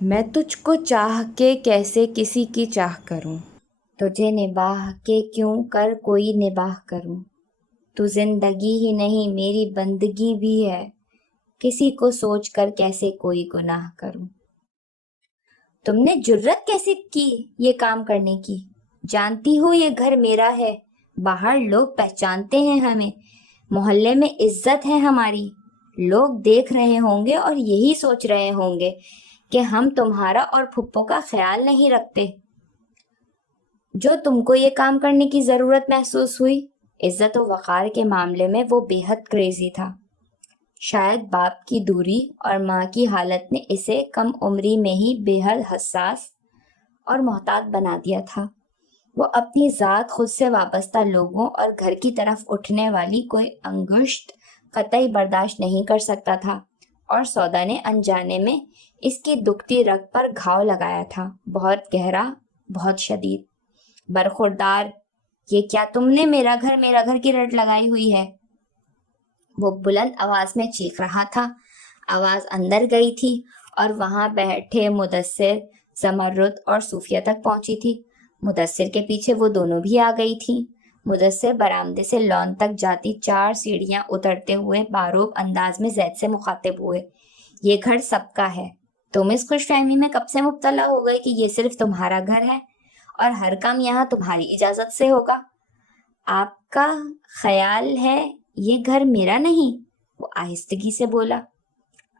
میں تجھ کو چاہ کے کیسے کسی کی چاہ کروں، تجھے نباہ کے کیوں کر کوئی نباہ کروں۔ تو زندگی ہی نہیں میری بندگی بھی ہے، کسی کو سوچ کر کیسے کوئی گناہ کروں۔ تم نے جرت کیسے کی یہ کام کرنے کی؟ جانتی ہو یہ گھر میرا ہے، باہر لوگ پہچانتے ہیں ہمیں، محلے میں عزت ہے ہماری۔ لوگ دیکھ رہے ہوں گے اور یہی سوچ رہے ہوں گے کہ ہم تمہارا اور پھپھو کا خیال نہیں رکھتے۔ جو تم کو یہ کام کرنے کی ضرورت محسوس ہوئی، عزت و وقار کے معاملے میں وہ بے حد کریزی تھا۔ شاید باپ کی دوری اور ماں کی حالت نے اسے کم عمری میں ہی بے حد حساس اور محتاط بنا دیا تھا۔ وہ اپنی ذات، خود سے وابستہ لوگوں اور گھر کی طرف اٹھنے والی کوئی انگشت قطعی برداشت نہیں کر سکتا تھا، اور سودا نے انجانے میں اس کی دکھتی رگ پر گھاؤ لگایا تھا، بہت گہرا، بہت شدید۔ برخوردار، یہ کیا تم نے میرا گھر کی رٹ لگائی ہوئی ہے؟ وہ بلند آواز میں چیخ رہا تھا۔ آواز اندر گئی تھی اور وہاں بیٹھے مدثر، زمرد اور صوفیہ تک پہنچی تھی۔ مدثر کے پیچھے وہ دونوں بھی آ گئی تھی۔ مدثر برآمدے سے لان تک جاتی 4 سیڑھیاں اترتے ہوئے باروب انداز میں زید سے مخاطب ہوئے۔ یہ گھر سب کا ہے، تم اس خوش فہمی میں کب سے مبتلا ہو گئے کہ یہ صرف تمہارا گھر ہے اور ہر کام یہاں تمہاری اجازت سے ہوگا؟ آپ کا خیال ہے یہ گھر میرا نہیں؟ وہ آہستگی سے بولا۔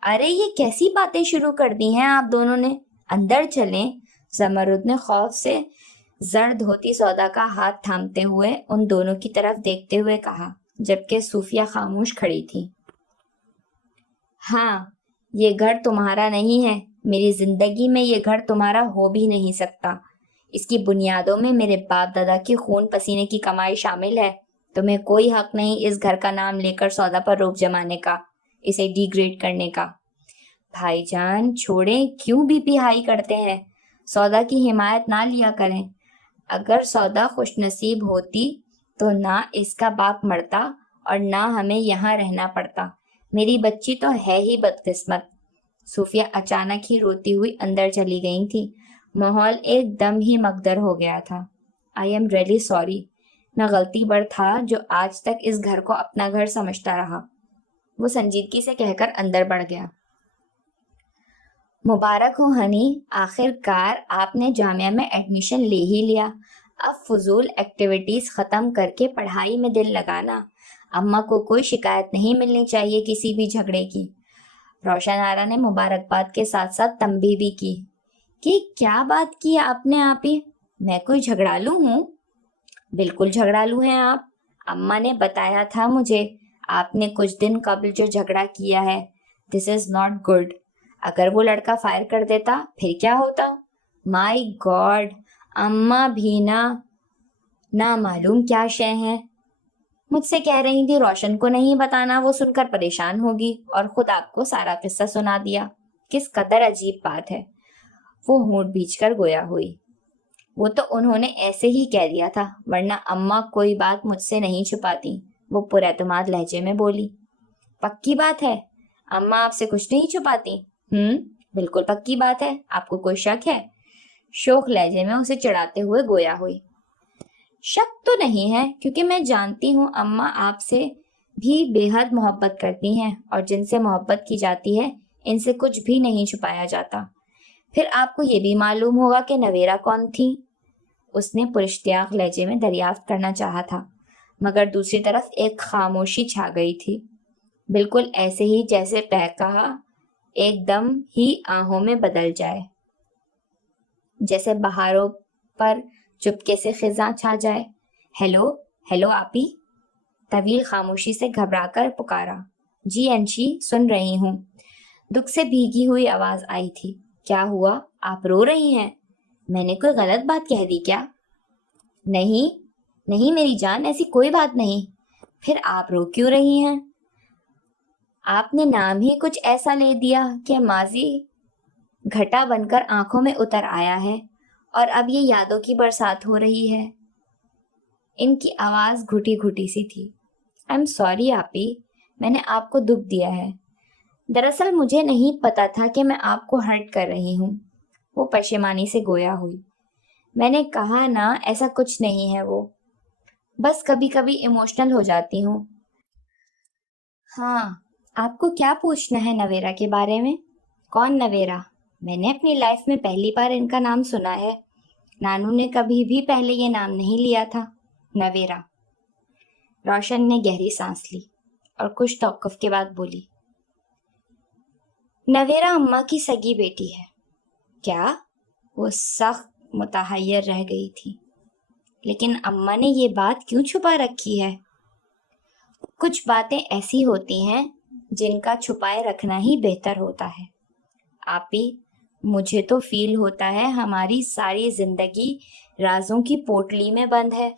ارے یہ کیسی باتیں شروع کر دی ہیں آپ دونوں نے؟ اندر چلیں۔ زمرد نے خوف سے زرد ہوتی سودا کا ہاتھ تھامتے ہوئے ان دونوں کی طرف دیکھتے ہوئے کہا، جبکہ صوفیہ خاموش کھڑی تھی۔ ہاں، یہ گھر تمہارا نہیں ہے، میری زندگی میں یہ گھر تمہارا ہو بھی نہیں سکتا۔ اس کی بنیادوں میں میرے باپ دادا کی خون پسینے کی کمائی شامل ہے۔ تمہیں کوئی حق نہیں اس گھر کا نام لے کر سودا پر روک جمانے کا، اسے ڈی گریڈ کرنے کا۔ بھائی جان چھوڑیں، کیوں بی پی ہائی کرتے ہیں؟ سودا کی حمایت نہ لیا کریں۔ اگر سودا خوش نصیب ہوتی تو نہ اس کا باپ مرتا اور نہ ہمیں یہاں رہنا پڑتا۔ میری بچی تو ہے ہی بدقسمت۔ صوفیہ اچانک ہی روتی ہوئی اندر چلی گئی تھی۔ ماحول ایک دم ہی مگدر ہو گیا تھا۔ آئی ایم ریئلی سوری، میں غلطی بر تھا جو آج تک اس گھر کو اپنا گھر سمجھتا رہا۔ وہ سنجیدگی سے کہہ کر اندر بڑھ گیا۔ مبارک ہو ہنی، آخر کار آپ نے جامعہ میں ایڈمیشن لے ہی لیا۔ اب فضول ایکٹیویٹیز ختم کر کے پڑھائی میں دل لگانا۔ اماں کو کوئی شکایت نہیں ملنی چاہیے کسی بھی جھگڑے کی۔ روشن آرا نے مبارکباد کے ساتھ ساتھ تنبیہ بھی کی کہ کیا بات کی آپ نے آپی؟ میں کوئی جھگڑالو ہوں؟ بالکل جھگڑالو ہیں آپ، اماں نے بتایا تھا مجھے۔ آپ نے کچھ دن قبل جو جھگڑا کیا ہے، دس از ناٹ گڈ۔ اگر وہ لڑکا فائر کر دیتا پھر کیا ہوتا؟ مائی گاڈ، اماں بھی نہ معلوم کیا شے ہیں۔ مجھ سے کہہ رہی تھی روشن کو نہیں بتانا، وہ سن کر پریشان ہوگی، اور خود آپ کو سارا قصہ سنا دیا۔ کس قدر عجیب بات ہے۔ وہ ہونٹ بھیج کر گویا ہوئی۔ وہ تو انہوں نے ایسے ہی کہہ دیا تھا، ورنہ اماں کوئی بات مجھ سے نہیں چھپاتی۔ وہ پر اعتماد لہجے میں بولی۔ پکی بات ہے، اماں آپ سے کچھ نہیں چھپاتی؟ بالکل پکی بات ہے، آپ کو کوئی شک ہے؟ شوخ لہجے میں اسے چڑھاتے ہوئے گویا ہوئی۔ شک تو نہیں ہے، کیونکہ میں جانتی ہوں اماں آپ سے بھی بے حد محبت کرتی ہیں، اور جن سے محبت کی جاتی ہے ان سے کچھ بھی نہیں چھپایا جاتا۔ پھر آپ کو یہ بھی معلوم ہوگا کہ نویرا کون تھی؟ اس نے پراشتیاق لہجے میں دریافت کرنا چاہا تھا، مگر دوسری طرف ایک خاموشی چھا گئی تھی، بالکل ایسے ہی جیسے قہقہا ایک دم ہی آہوں میں بدل جائے، جیسے بہاروں پر چپکے سے خزاں چھا جائے۔ ہیلو آپی، طویل خاموشی سے گھبرا کر پکارا۔ جی انشی، سن رہی ہوں، دکھ سے بھیگی ہوئی آواز آئی تھی۔ کیا ہوا، آپ رو رہی ہیں؟ میں نے کوئی غلط بات کہہ دی کیا؟ نہیں میری جان، ایسی کوئی بات نہیں۔ پھر آپ رو کیوں رہی ہیں؟ آپ نے نام ہی کچھ ایسا لے دیا کہ ماضی گھٹا بن کر آنکھوں میں اتر آیا ہے، اور اب یہ یادوں کی برسات ہو رہی ہے۔ ان کی آواز گھٹی گھٹی سی تھی۔ آئی ایم سوری آپی، میں نے آپ کو دکھ دیا ہے۔ دراصل مجھے نہیں پتا تھا کہ میں آپ کو ہرٹ کر رہی ہوں۔ وہ پشیمانی سے گویا ہوئی. میں نے کہا نا ایسا کچھ نہیں ہے، وہ بس کبھی کبھی ایموشنل ہو جاتی ہوں. ہاں، آپ کو کیا پوچھنا ہے نویرا کے بارے میں؟ کون نویرا؟ میں نے اپنی لائف میں پہلی بار ان کا نام سنا ہے. نانو نے کبھی بھی پہلے یہ نام نہیں لیا تھا. نویرا. روشن نے گہری سانس لی اور کچھ توقف کے بعد بولی، نویرا اماں کی سگی بیٹی ہے. کیا؟ وہ سخت متحیر رہ گئی تھی. لیکن اماں نے یہ بات کیوں چھپا رکھی ہے؟ کچھ باتیں ایسی ہوتی ہیں جن کا چھپائے رکھنا ہی بہتر ہوتا ہے. آپی، مجھے تو فیل ہوتا ہے ہماری ساری زندگی رازوں کی پوٹلی میں بند ہے.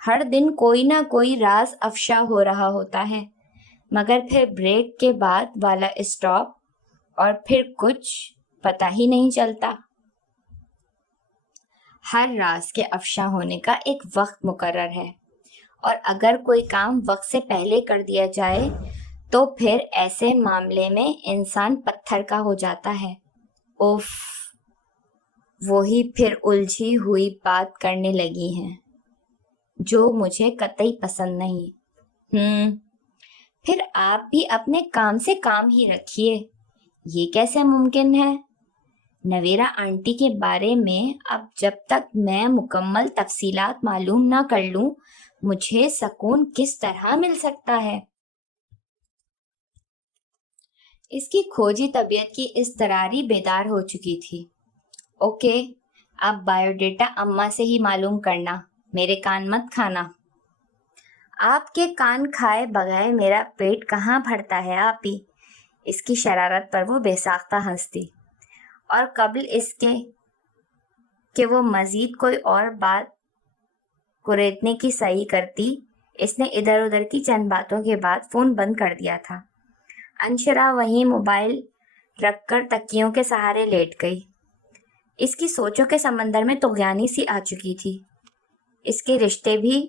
ہر دن کوئی نہ کوئی راز افشا ہو رہا ہوتا ہے، مگر پھر بریک کے بعد والا اسٹاپ اور پھر کچھ پتہ ہی نہیں چلتا. ہر راز کے افشا ہونے کا ایک وقت مقرر ہے، اور اگر کوئی کام وقت سے پہلے کر دیا جائے تو پھر ایسے معاملے میں انسان پتھر کا ہو جاتا ہے. اوف، وہی پھر الجھی ہوئی بات کرنے لگی ہیں جو مجھے قطعی پسند نہیں. پھر آپ بھی اپنے کام سے کام ہی رکھیے. یہ کیسے ممکن ہے؟ نویرا آنٹی کے بارے میں اب جب تک میں مکمل تفصیلات معلوم نہ کر لوں مجھے سکون کس طرح مل سکتا ہے؟ اس کی کھوجی طبیعت کی اضطراری بیدار ہو چکی تھی. اوکے، اب بایو ڈیٹا اماں سے ہی معلوم کرنا، میرے کان مت کھانا. آپ کے کان کھائے بغیر میرا پیٹ کہاں بھرتا ہے آپی؟ اس کی شرارت پر وہ بے ساختہ ہنستی، اور قبل اس کے کہ وہ مزید کوئی اور بات کریدنے کی صحیح کرتی اس نے ادھر ادھر کی چند باتوں کے بعد فون بند کر دیا تھا. انشرا وہیں موبائل رکھ کر تکیوں کے سہارے لیٹ گئی. اس کی سوچوں کے سمندر میں طغیانی سی آ چکی تھی. اس کے رشتے بھی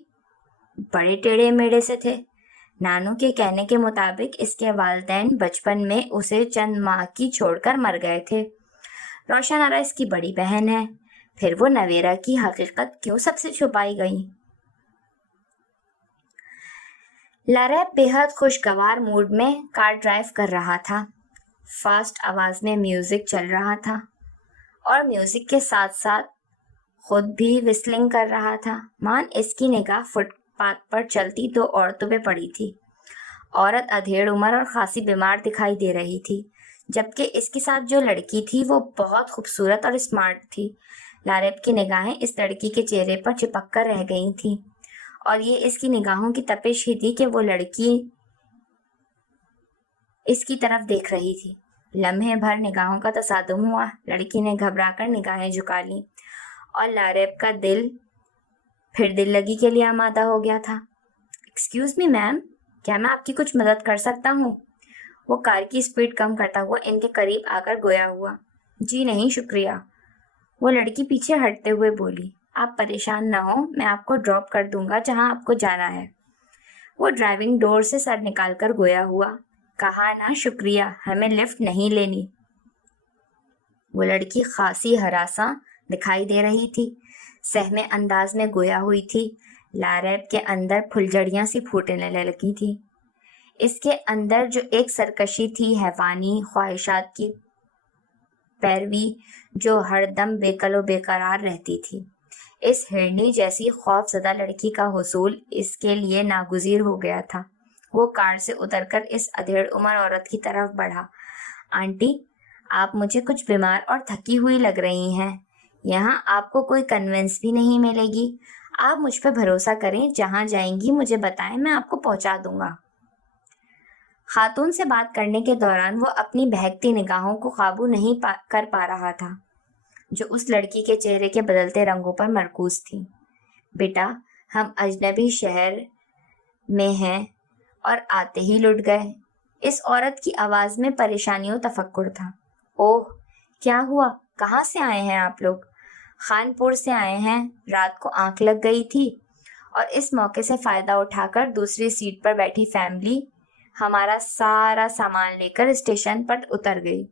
بڑے ٹیڑھے میڑے سے تھے. نانو کے کہنے کے مطابق اس کے والدین بچپن میں اسے چند ماہ کی چھوڑ کر مر گئے تھے. روشن آرا اس کی بڑی بہن ہے. پھر وہ نویرا کی حقیقت کیوں سب سے چھپائی گئی؟ لاریب بے حد خوشگوار موڈ میں کار ڈرائیو کر رہا تھا. فاسٹ آواز میں میوزک چل رہا تھا اور میوزک کے ساتھ ساتھ خود بھی وسلنگ کر رہا تھا. مان اس کی نگاہ فٹ پاتھ پر چلتی دو عورتوں پہ پڑی تھی. عورت ادھیڑ عمر اور خاصی بیمار دکھائی دے رہی تھی، جبکہ اس کے ساتھ جو لڑکی تھی وہ بہت خوبصورت اور اسمارٹ تھی. لاریب کی نگاہیں اس لڑکی کے چہرے پر چپک کر رہ گئی تھیں، اور یہ اس کی نگاہوں کی تپش ہی تھی کہ وہ لڑکی اس کی طرف دیکھ رہی تھی. لمحے بھر نگاہوں کا تصادم ہوا. لڑکی نے گھبرا کر نگاہیں جھکا لیں اور لاریب کا دل پھر دل لگی کے لیے آمادہ ہو گیا تھا. ایکسکیوز می میم، کیا میں آپ کی کچھ مدد کر سکتا ہوں؟ وہ کار کی اسپیڈ کم کرتا ہوا ان کے قریب آ کر گویا ہوا. جی نہیں شکریہ، وہ لڑکی پیچھے ہٹتے ہوئے بولی. آپ پریشان نہ ہو، میں آپ کو ڈراپ کر دوں گا جہاں آپ کو جانا ہے. وہ ڈرائیونگ ڈور سے سر نکال کر گویا ہوا. کہا نا شکریہ، ہمیں لفٹ نہیں لینی. وہ لڑکی خاصی ہراساں دکھائی دے رہی تھی، سہمے انداز میں گویا ہوئی تھی. لاریب کے اندر پھلجھڑیاں سی پھوٹنے لگی تھی. اس کے اندر جو ایک سرکشی تھی، حیوانی خواہشات کی پیروی جو ہر دم بے قل و بے قرار رہتی تھی. اس ہرنی جیسی خوف زدہ لڑکی کا حصول اس کے لیے ناگزیر ہو گیا تھا. وہ کار سے اتر کر اس ادھیڑ عمر عورت کی طرف بڑھا. آنٹی، آپ مجھے کچھ بیمار اور تھکی ہوئی لگ رہی ہیں. یہاں آپ کو کوئی کنوینس بھی نہیں ملے گی. آپ مجھ پہ بھروسہ کریں، جہاں جائیں گی مجھے بتائیں، میں آپ کو پہنچا دوں گا. خاتون سے بات کرنے کے دوران وہ اپنی بہکتی نگاہوں کو قابو نہیں کر پا رہا تھا جو اس لڑکی کے چہرے کے بدلتے رنگوں پر مرکوز تھی. بیٹا، ہم اجنبی شہر میں ہیں اور آتے ہی لٹ گئے. اس عورت کی آواز میں پریشانی و تفکر تھا. اوہ، کیا ہوا؟ کہاں سے آئے ہیں آپ لوگ؟ خانپور سے آئے ہیں. رات کو آنکھ لگ گئی تھی اور اس موقع سے فائدہ اٹھا کر دوسری سیٹ پر بیٹھی فیملی ہمارا سارا سامان لے کر اسٹیشن پر اتر گئی.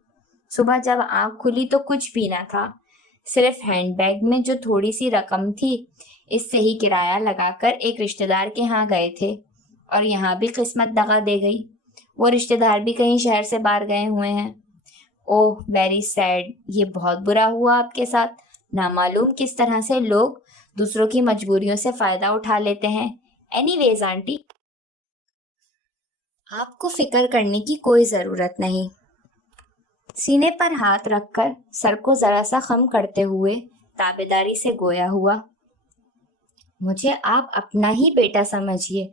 صبح جب آنکھ کھلی تو کچھ بھی نہ تھا. صرف ہینڈ بیگ میں جو تھوڑی سی رقم تھی اس سے ہی کرایہ لگا کر ایک رشتہ دار کے ہاں گئے تھے، اور یہاں بھی قسمت دغا دے گئی، وہ رشتہ دار بھی کہیں شہر سے باہر گئے ہوئے ہیں۔ اوہ ویری سیڈ، یہ بہت برا ہوا آپ کے ساتھ۔ نامعلوم کس طرح سے لوگ دوسروں کی مجبوریوں سے فائدہ اٹھا لیتے ہیں۔ اینی ویز آنٹی، آپ کو فکر کرنے کی کوئی ضرورت نہیں۔ سینے پر ہاتھ رکھ کر سر کو ذرا سا خم کرتے ہوئے تابیداری سے گویا ہوا، مجھے آپ اپنا ہی بیٹا سمجھیے،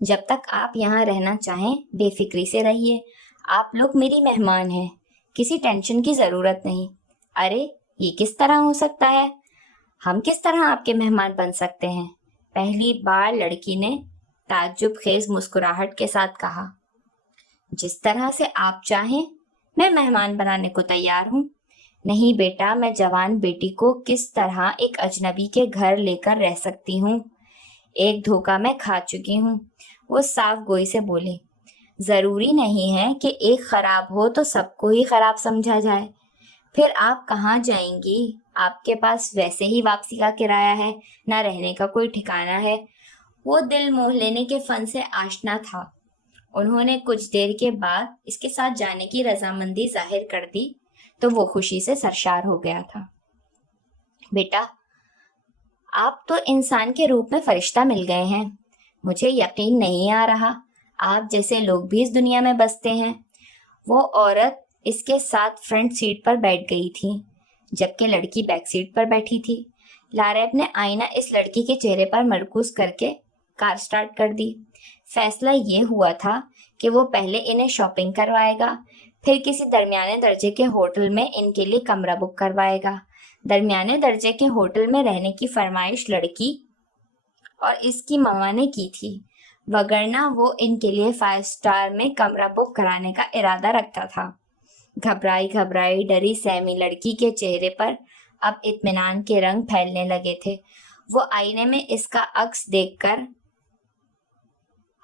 جب تک آپ یہاں رہنا چاہیں بے فکری سے رہیے، آپ لوگ میری مہمان ہیں، کسی ٹینشن کی ضرورت نہیں۔ ارے یہ کس طرح ہو سکتا ہے؟ ہم کس طرح آپ کے مہمان بن سکتے ہیں؟ پہلی بار لڑکی نے تعجب خیز مسکراہٹ کے ساتھ کہا۔ جس طرح سے آپ چاہیں، میں مہمان بنانے کو تیار ہوں۔ نہیں بیٹا، میں جوان بیٹی کو کس طرح ایک اجنبی کے گھر لے کر رہ سکتی ہوں؟ ایک دھوکہ میں کھا چکی ہوں، وہ صاف گوئی سے بولی۔ ضروری نہیں ہے کہ ایک خراب ہو تو سب کو ہی خراب سمجھا جائے۔ پھر آپ کہاں جائیں گی؟ آپ کے پاس ویسے ہی واپسی کا کرایہ ہے، نہ رہنے کا کوئی ٹھکانہ ہے۔ وہ دل موہ لینے کے فن سے آشنا تھا۔ انہوں نے کچھ دیر کے بعد اس کے ساتھ جانے کی رضامندی ظاہر کر دی تو وہ خوشی سے سرشار ہو گیا تھا۔ بیٹا، آپ تو انسان کے روپ میں فرشتہ مل گئے ہیں، مجھے یقین نہیں آ رہا آپ جیسے لوگ بھی اس دنیا میں بستے ہیں۔ وہ عورت اس کے ساتھ فرنٹ سیٹ پر بیٹھ گئی تھی جبکہ لڑکی بیک سیٹ پر بیٹھی تھی۔ لاریب نے آئینہ اس لڑکی کے چہرے پر مرکوز کر کے کار سٹارٹ کر دی۔ فیصلہ یہ ہوا تھا کہ وہ پہلے انہیں شاپنگ کروائے گا، پھر کسی درمیانے درجے کے ہوٹل میں ان کے لیے کمرہ بک کروائے گا۔ درمیانے درجے کے ہوٹل میں رہنے کی فرمائش لڑکی اور اس کی ماما نے کی تھی، وگرنہ وہ ان کے لیے 5 اسٹار میں کمرہ بک کرانے کا ارادہ رکھتا تھا۔ گھبرائی ڈری سہمی لڑکی کے چہرے پر اب اطمینان کے رنگ پھیلنے لگے تھے۔ وہ آئینے میں اس کا عکس دیکھ کر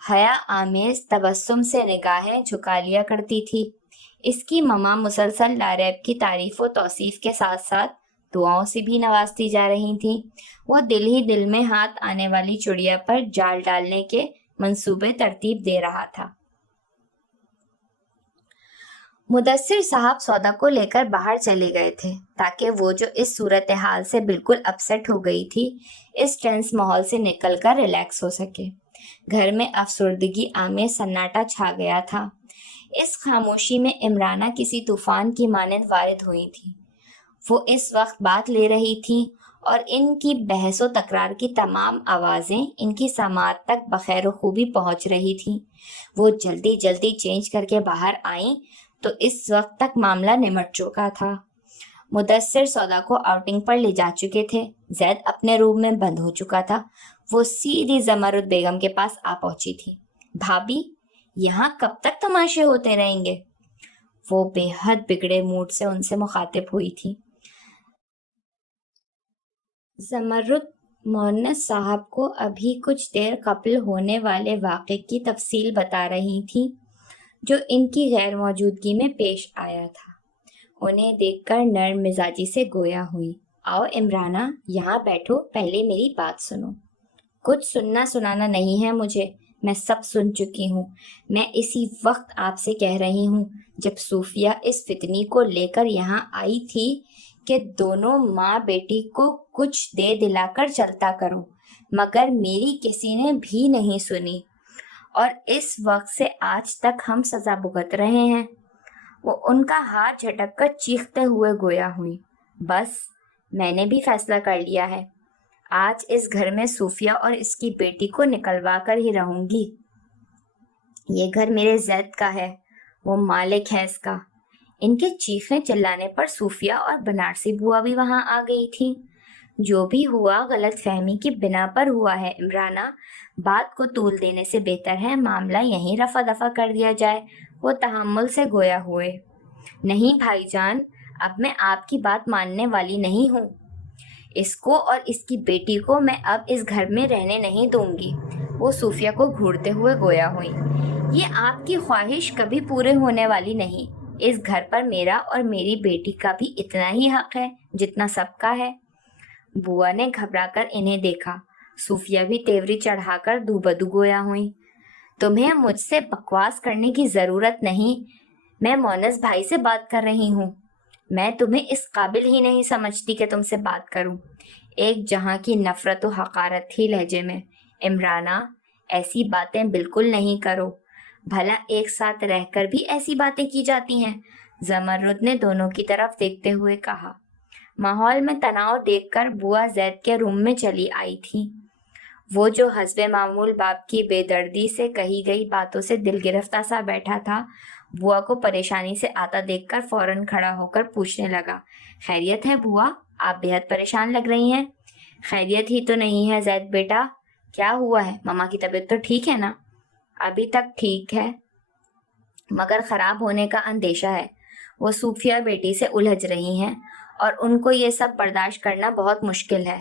حیا آمیز تبسم سے نگاہیں جھکا لیا کرتی تھی۔ اس کی ماما مسلسل لاریب کی تعریف و توصیف کے ساتھ ساتھ دعاؤں سے بھی نوازتی جا رہی تھیں۔ وہ دل ہی دل میں ہاتھ آنے والی چڑیا پر جال ڈالنے کے منصوبے ترتیب دے رہا تھا۔ مدثر صاحب سودا کو لے کر باہر چلے گئے تھے تاکہ وہ جو اس صورتحال سے بالکل اپسیٹ ہو گئی تھی، اس ٹینس ماحول سے نکل کر ریلیکس ہو سکے۔ گھر میں افسردگی آمیز سناٹا چھا گیا تھا۔ اس خاموشی میں عمرانہ کسی طوفان کی مانند وارد ہوئی تھی۔ وہ اس وقت بات لے رہی تھیں اور ان کی بحث و تکرار کی تمام آوازیں ان کی سماعت تک بخیر و خوبی پہنچ رہی تھیں۔ وہ جلدی جلدی چینج کر کے باہر آئیں تو اس وقت تک معاملہ نمٹ چکا تھا۔ مدثر سودا کو آؤٹنگ پر لے جا چکے تھے۔ زید اپنے روم میں بند ہو چکا تھا۔ وہ سیدھی زمرد بیگم کے پاس آ پہنچی تھی۔ بھابی، یہاں کب تک تماشے ہوتے رہیں گے؟ وہ بے حد بگڑے موڈ سے ان سے مخاطب ہوئی تھی۔ زمرد مونس صاحب کو ابھی کچھ دیر قبل ہونے والے واقعے کی تفصیل بتا رہی تھی جو ان کی غیر موجودگی میں پیش آیا تھا۔ انہیں دیکھ کر نرم مزاجی سے گویا ہوئی۔ آؤ عمرانہ، یہاں بیٹھو، پہلے میری بات سنو۔ کچھ سننا سنانا نہیں ہے مجھے، میں سب سن چکی ہوں۔ میں اسی وقت آپ سے کہہ رہی ہوں جب صوفیہ اس فتنی کو لے کر یہاں آئی تھی کہ دونوں ماں بیٹی کو کچھ دے دلا کر چلتا کرو، مگر میری کسی نے بھی نہیں سنی، اور اس وقت سے آج تک ہم سزا بھگت رہے ہیں۔ وہ ان کا ہاتھ جھٹک کر چیختے ہوئے گویا ہوئی۔ بس میں نے بھی فیصلہ کر لیا ہے، آج اس گھر میں صوفیہ اور اس کی بیٹی کو نکلوا کر ہی رہوں گی۔ یہ گھر میرے زید کا ہے، وہ مالک ہے اس کا۔ ان کے چیخنے چلانے پر صوفیہ اور بنارسی بوا بھی وہاں آ گئی تھی۔ جو بھی ہوا غلط فہمی کی بنا پر ہوا ہے عمرانہ، بات کو طول دینے سے بہتر ہے معاملہ یہیں رفع دفع کر دیا جائے۔ وہ تحمل سے گویا ہوئے۔ نہیں بھائی جان، اب میں آپ کی بات ماننے والی نہیں ہوں۔ اس کو اور اس کی بیٹی کو میں اب اس گھر میں رہنے نہیں دوں گی۔ وہ صوفیہ کو گھورتے ہوئے گویا ہوئی۔ یہ آپ کی خواہش کبھی پورے ہونے والی نہیں۔ اس گھر پر میرا اور میری بیٹی کا بھی اتنا ہی حق ہے جتنا سب کا ہے۔ بوا نے گھبرا کر انہیں دیکھا۔ صوفیہ بھی تیوری چڑھا کر دو بدو گویا ہوئی۔ تمہیں مجھ سے بکواس کرنے کی ضرورت نہیں، میں مونس بھائی سے بات کر رہی ہوں۔ میں تمہیں اس قابل ہی نہیں سمجھتی کہ تم سے بات کروں۔ ایک جہاں کی نفرت و حقارت تھی لہجے میں۔ عمرانہ، ایسی باتیں بالکل نہیں کرو، بھلا ایک ساتھ رہ کر بھی ایسی باتیں کی جاتی ہیں، زمرد نے دونوں کی طرف دیکھتے ہوئے کہا۔ ماحول میں تناؤ دیکھ کر بوا زید کے روم میں چلی آئی تھی۔ وہ جو حسب معمول باپ کی بے دردی سے کہی گئی باتوں سے دل گرفتہ سا بیٹھا تھا، بوا کو پریشانی سے آتا دیکھ کر فوراً کھڑا ہو کر پوچھنے لگا، خیریت ہے بوا؟ آپ بے حد پریشان لگ رہی ہیں۔ خیریت ہی تو نہیں ہے زید بیٹا، کیا ہوا ہے؟ ماما کی طبیعت تو ٹھیک ہے نا؟ ابھی تک ٹھیک ہے مگر خراب ہونے کا اندیشہ ہے۔ وہ صوفیہ بیٹی سے الجھ رہی ہیں اور ان کو یہ سب برداشت کرنا بہت مشکل ہے۔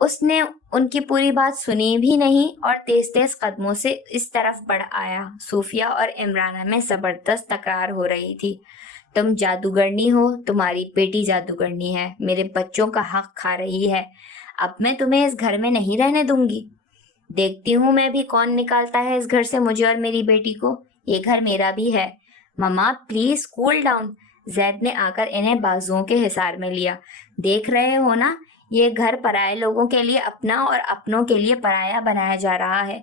اس نے ان کی پوری بات سنی بھی نہیں اور تیز تیز قدموں سے اس طرف بڑھ آیا۔ صوفیہ اور عمرانہ میں زبردست تکرار ہو رہی تھی۔ تم جادوگرنی ہو، تمہاری بیٹی جادوگرنی ہے، میرے بچوں کا حق کھا رہی ہے، اب میں تمہیں اس گھر میں نہیں رہنے دوں گی۔ دیکھتی ہوں میں بھی کون نکالتا ہے اس گھر سے مجھے اور میری بیٹی کو، یہ گھر میرا بھی ہے۔ مما پلیز کول ڈاؤن، زید نے آ کر انہیں بازوؤں کے حصار میں لیا۔ دیکھ رہے ہو نا، یہ گھر پرائے لوگوں کے لیے اپنا اور اپنوں کے لیے پرایا بنایا جا رہا ہے۔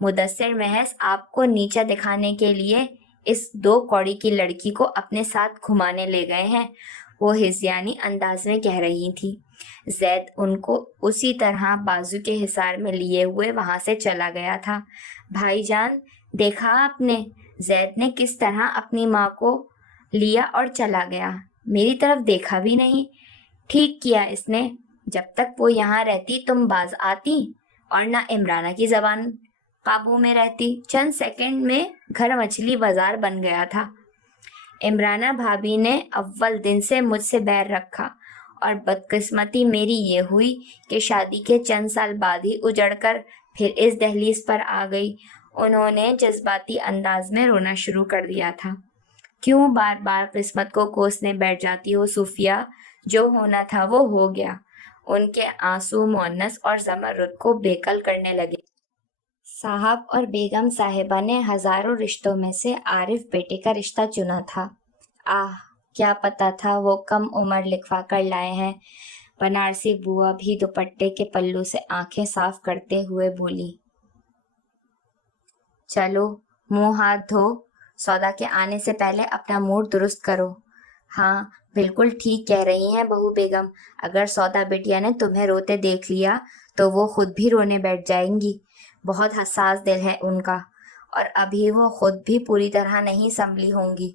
مدثر محض آپ کو نیچا دکھانے کے لیے اس 2 کوڑی کی لڑکی کو اپنے ساتھ گھمانے لے گئے ہیں، وہ ہذیانی انداز میں کہہ رہی تھی۔ زید ان کو اسی طرح بازو کے حصار میں لیے ہوئے وہاں سے چلا گیا تھا۔ بھائی جان، دیکھا آپ نے، زید نے کس طرح اپنی ماں کو لیا اور چلا گیا، میری طرف دیکھا بھی نہیں۔ ٹھیک کیا اس نے، جب تک وہ یہاں رہتی تم باز آتی اور نہ عمرانہ کی زبان قابو میں رہتی۔ چند سیکنڈ میں گھر مچھلی بازار بن گیا تھا۔ عمرانہ بھابھی نے اول دن سے مجھ سے بیر رکھا اور بدقسمتی میری یہ ہوئی کہ شادی کے چند سال بعد ہی اجڑ کر پھر اس دہلیز پر آ گئی۔ انہوں نے جذباتی انداز میں رونا شروع کر دیا تھا۔ کیوں بار بار قسمت کو کوسنے بیٹھ جاتی ہو صوفیہ، جو ہونا تھا وہ ہو گیا۔ ان کے آنسو مونس اور زمرد کو بےکل کرنے لگے۔ صاحب اور بیگم صاحبہ نے ہزاروں رشتوں میں سے عارف بیٹے کا رشتہ چنا تھا۔ آہ، کیا پتا تھا وہ کم عمر لکھوا کر لائے ہیں۔ بنارسی بوا بھی دوپٹے کے پلو سے آنکھیں صاف کرتے ہوئے بولی۔ چلو منہ ہاتھ دھو، سودا کے آنے سے پہلے اپنا موڈ درست کرو۔ ہاں بالکل ٹھیک کہہ رہی ہیں بہو بیگم، اگر سودا بیٹیا نے تمہیں روتے دیکھ لیا تو وہ خود بھی رونے بیٹھ جائیں گی۔ بہت حساس دل ہے ان کا، اور ابھی وہ خود بھی پوری طرح نہیں سنبھلی ہوں گی۔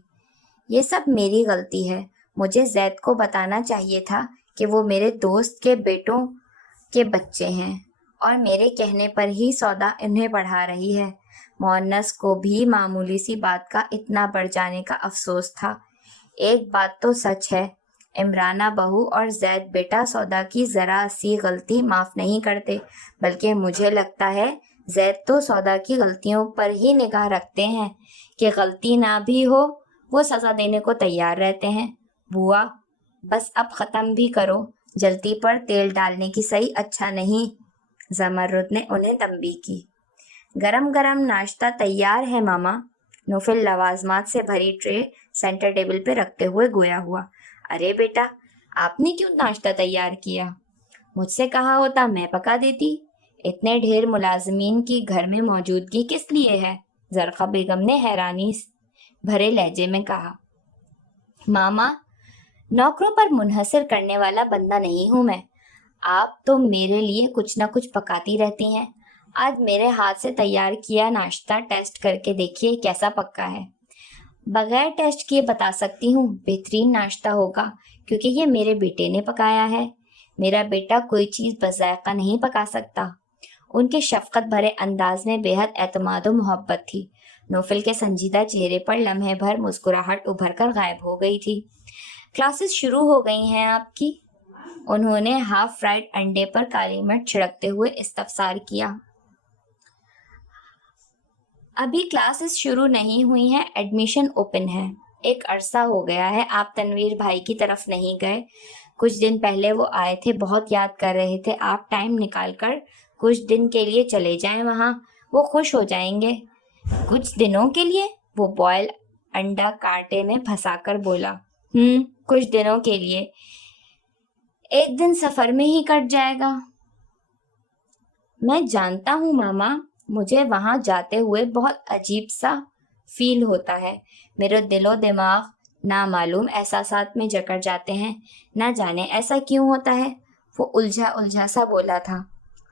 یہ سب میری غلطی ہے، مجھے زید کو بتانا چاہیے تھا کہ وہ میرے دوست کے بیٹوں کے بچے ہیں، اور میرے کہنے پر ہی سودا انہیں پڑھا رہی ہے۔ مونس کو بھی معمولی سی بات کا اتنا بڑھ جانے کا افسوس تھا۔ ایک بات تو سچ ہے، عمرانہ بہو اور زید بیٹا سودا کی ذرا سی غلطی معاف نہیں کرتے، بلکہ مجھے لگتا ہے زید تو سودا کی غلطیوں پر ہی نگاہ رکھتے ہیں کہ غلطی نہ بھی ہو وہ سزا دینے کو تیار رہتے ہیں۔ بوا بس اب ختم بھی کرو، جلتی پر تیل ڈالنے کی صحیح اچھا نہیں، زمرد نے انہیں تنبیہ کی۔ گرم گرم ناشتہ تیار ہے ماما، نوفل لوازمات سے بھری ٹرے سینٹر ٹیبل پہ رکھتے ہوئے گویا ہوا۔ ارے بیٹا، آپ نے کیوں ناشتہ تیار کیا؟ مجھ سے کہا ہوتا میں پکا دیتی۔ اتنے ڈھیر ملازمین کی گھر میں موجودگی کس لیے ہے؟ زرقا بیگم نے حیرانی بھرے لہجے میں کہا۔ ماما، نوکروں پر منحصر کرنے والا بندہ نہیں ہوں میں، آپ تو میرے لیے کچھ نہ کچھ پکاتی رہتی ہیں۔ آج میرے ہاتھ سے تیار کیا ناشتہ ٹیسٹ کر کے دیکھیے کیسا پکا ہے۔ بغیر ٹیسٹ کیے بتا سکتی ہوں بہترین ناشتہ ہوگا، کیونکہ یہ میرے بیٹے نے پکایا ہے۔ میرا بیٹا کوئی چیز بذائقہ نہیں پکا سکتا۔ ان کے شفقت بھرے انداز میں بے حد اعتماد و محبت تھی۔ نوفل کے سنجیدہ چہرے پر لمحے بھر مسکراہٹ ابھر کر غائب ہو گئی تھی۔ کلاسز شروع ہو گئی ہیں آپ کی؟ انہوں نے ہاف فرائیڈ انڈے پر کالی مرچ چھڑکتے ہوئے استفسار کیا۔ ابھی کلاسز شروع نہیں ہوئی ہیں, ایڈمیشن اوپن ہے. ایک عرصہ ہو گیا ہے آپ تنویر بھائی کی طرف نہیں گئے. کچھ دن پہلے وہ آئے تھے, بہت یاد کر رہے تھے. آپ ٹائم نکال کر کچھ دن کے لیے چلے جائیں وہاں, وہ خوش ہو جائیں گے. کچھ دنوں کے لیے؟ وہ بوائل انڈا کانٹے میں پھنسا کر بولا. کچھ دنوں کے لیے. ایک دن سفر میں ہی کٹ جائے گا. میں جانتا ہوں ماما, مجھے وہاں جاتے ہوئے بہت عجیب سا فیل ہوتا ہے. میرے دل و دماغ نامعلوم احساسات میں جکڑ جاتے ہیں. نہ جانے ایسا کیوں ہوتا ہے. وہ الجھا سا بولا تھا.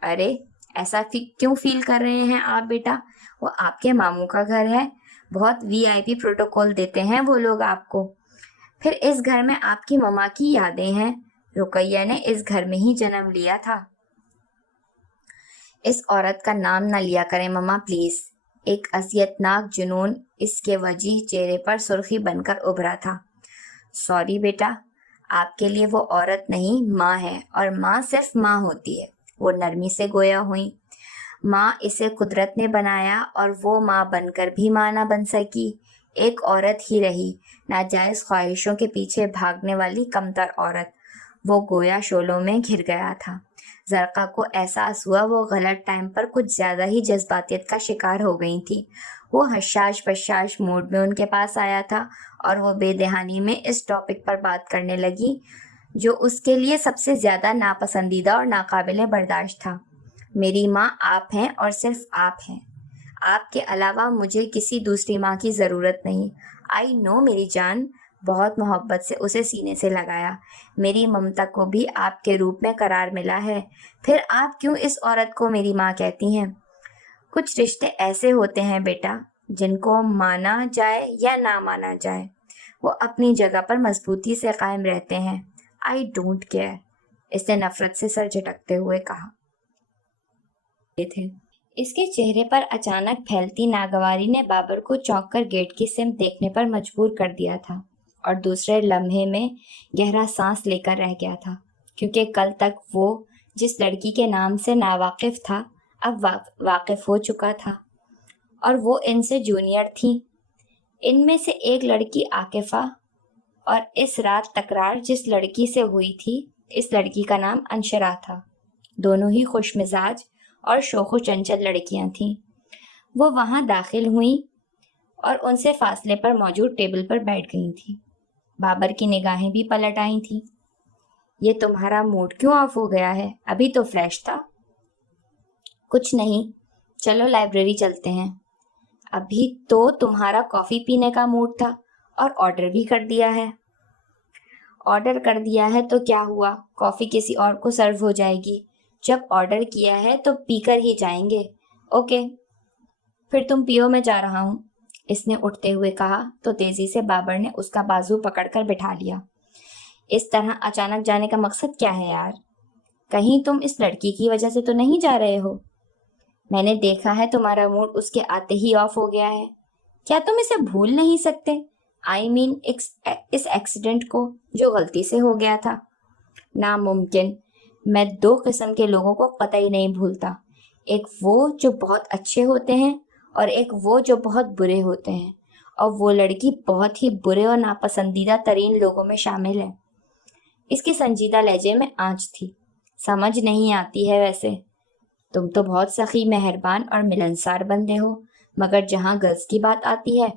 ارے ایسا کیوں فیل کر رہے ہیں آپ بیٹا؟ وہ آپ کے ماموں کا گھر ہے, بہت VIP پروٹوکول دیتے ہیں وہ لوگ آپ کو. پھر اس گھر میں آپ کی ماما کی یادیں ہیں. رقیہ نے اس گھر میں ہی جنم لیا تھا. اس عورت کا نام نہ لیا کریں ماما پلیز. ایک اذیتناک جنون اس کے وجیح چہرے پر سرخی بن کر ابھرا تھا. سوری بیٹا, آپ کے لیے وہ عورت نہیں, ماں ہے, اور ماں صرف ماں ہوتی ہے. وہ نرمی سے گویا ہوئی. ماں اسے قدرت نے بنایا اور وہ ماں بن کر بھی ماں نہ بن سکی. ایک عورت ہی رہی, ناجائز خواہشوں کے پیچھے بھاگنے والی کمتر عورت. وہ گویا شعلوں میں گھر گیا تھا. زرقا کو احساس ہوا وہ غلط ٹائم پر کچھ زیادہ ہی جذباتیت کا شکار ہو گئی تھی. وہ حشاش پشاش موڈ میں ان کے پاس آیا تھا اور وہ بے دہانی میں اس ٹاپک پر بات کرنے لگی جو اس کے لیے سب سے زیادہ ناپسندیدہ اور ناقابل برداشت تھا. میری ماں آپ ہیں اور صرف آپ ہیں. آپ کے علاوہ مجھے کسی دوسری ماں کی ضرورت نہیں. آئی نو میری جان. بہت محبت سے اسے سینے سے لگایا. میری ممتا کو بھی آپ کے روپ میں قرار ملا ہے. پھر آپ کیوں اس عورت کو میری ماں کہتی ہیں؟ کچھ رشتے ایسے ہوتے ہیں بیٹا جن کو مانا جائے یا نہ مانا جائے, وہ اپنی جگہ پر مضبوطی سے قائم رہتے ہیں. آئی ڈونٹ کیئر, اس نے نفرت سے سر جھٹکتے ہوئے کہا. اس کے چہرے پر اچانک پھیلتی ناگواری نے بابر کو چونک کر گیٹ کی سمت دیکھنے پر مجبور کر دیا تھا اور دوسرے لمحے میں گہرا سانس لے کر رہ گیا تھا, کیونکہ کل تک وہ جس لڑکی کے نام سے ناواقف تھا اب واقف ہو چکا تھا, اور وہ ان سے جونیئر تھی. ان میں سے ایک لڑکی عاقفہ, اور اس رات تکرار جس لڑکی سے ہوئی تھی اس لڑکی کا نام انشرا تھا. دونوں ہی خوش مزاج اور شوخ و چنچل لڑکیاں تھیں. وہ وہاں داخل ہوئیں اور ان سے فاصلے پر موجود ٹیبل پر بیٹھ گئی تھیں. بابر کی نگاہیں بھی پلٹ آئی تھیں. یہ تمہارا موڈ کیوں آف ہو گیا ہے؟ ابھی تو فریش تھا. کچھ نہیں, چلو لائبریری چلتے ہیں. ابھی تو تمہارا کافی پینے کا موڈ تھا اور آرڈر بھی کر دیا ہے. آرڈر کر دیا ہے تو کیا ہوا, کافی کسی اور کو سرو ہو جائے گی. جب آرڈر کیا ہے تو پی کر ہی جائیں گے. اوکے پھر تم پیو, میں جا رہا ہوں. اس نے اٹھتے ہوئے کہا تو تیزی سے بابر نے اس کا بازو پکڑ کر بٹھا لیا. اس طرح اچانک جانے کا مقصد کیا ہے یار؟ کہیں تم اس لڑکی کی وجہ سے تو نہیں جا رہے ہو؟ میں نے دیکھا ہے تمہارا موڈ اس کے آتے ہی آف ہو گیا ہے. کیا تم اسے بھول نہیں سکتے؟ آئی مین اس ایکسیڈنٹ کو جو غلطی سے ہو گیا تھا. ناممکن. میں دو قسم کے لوگوں کو قطعی نہیں بھولتا, ایک وہ جو بہت اچھے ہوتے ہیں اور ایک وہ جو بہت برے ہوتے ہیں, اور وہ لڑکی بہت ہی برے اور ناپسندیدہ ترین لوگوں میں شامل ہے. اس کے سنجیدہ لہجے میں آنچ تھی. سمجھ نہیں آتی ہے ویسے. تم تو بہت سخی, مہربان اور ملنسار بندے ہو, مگر جہاں گرلز کی بات آتی ہے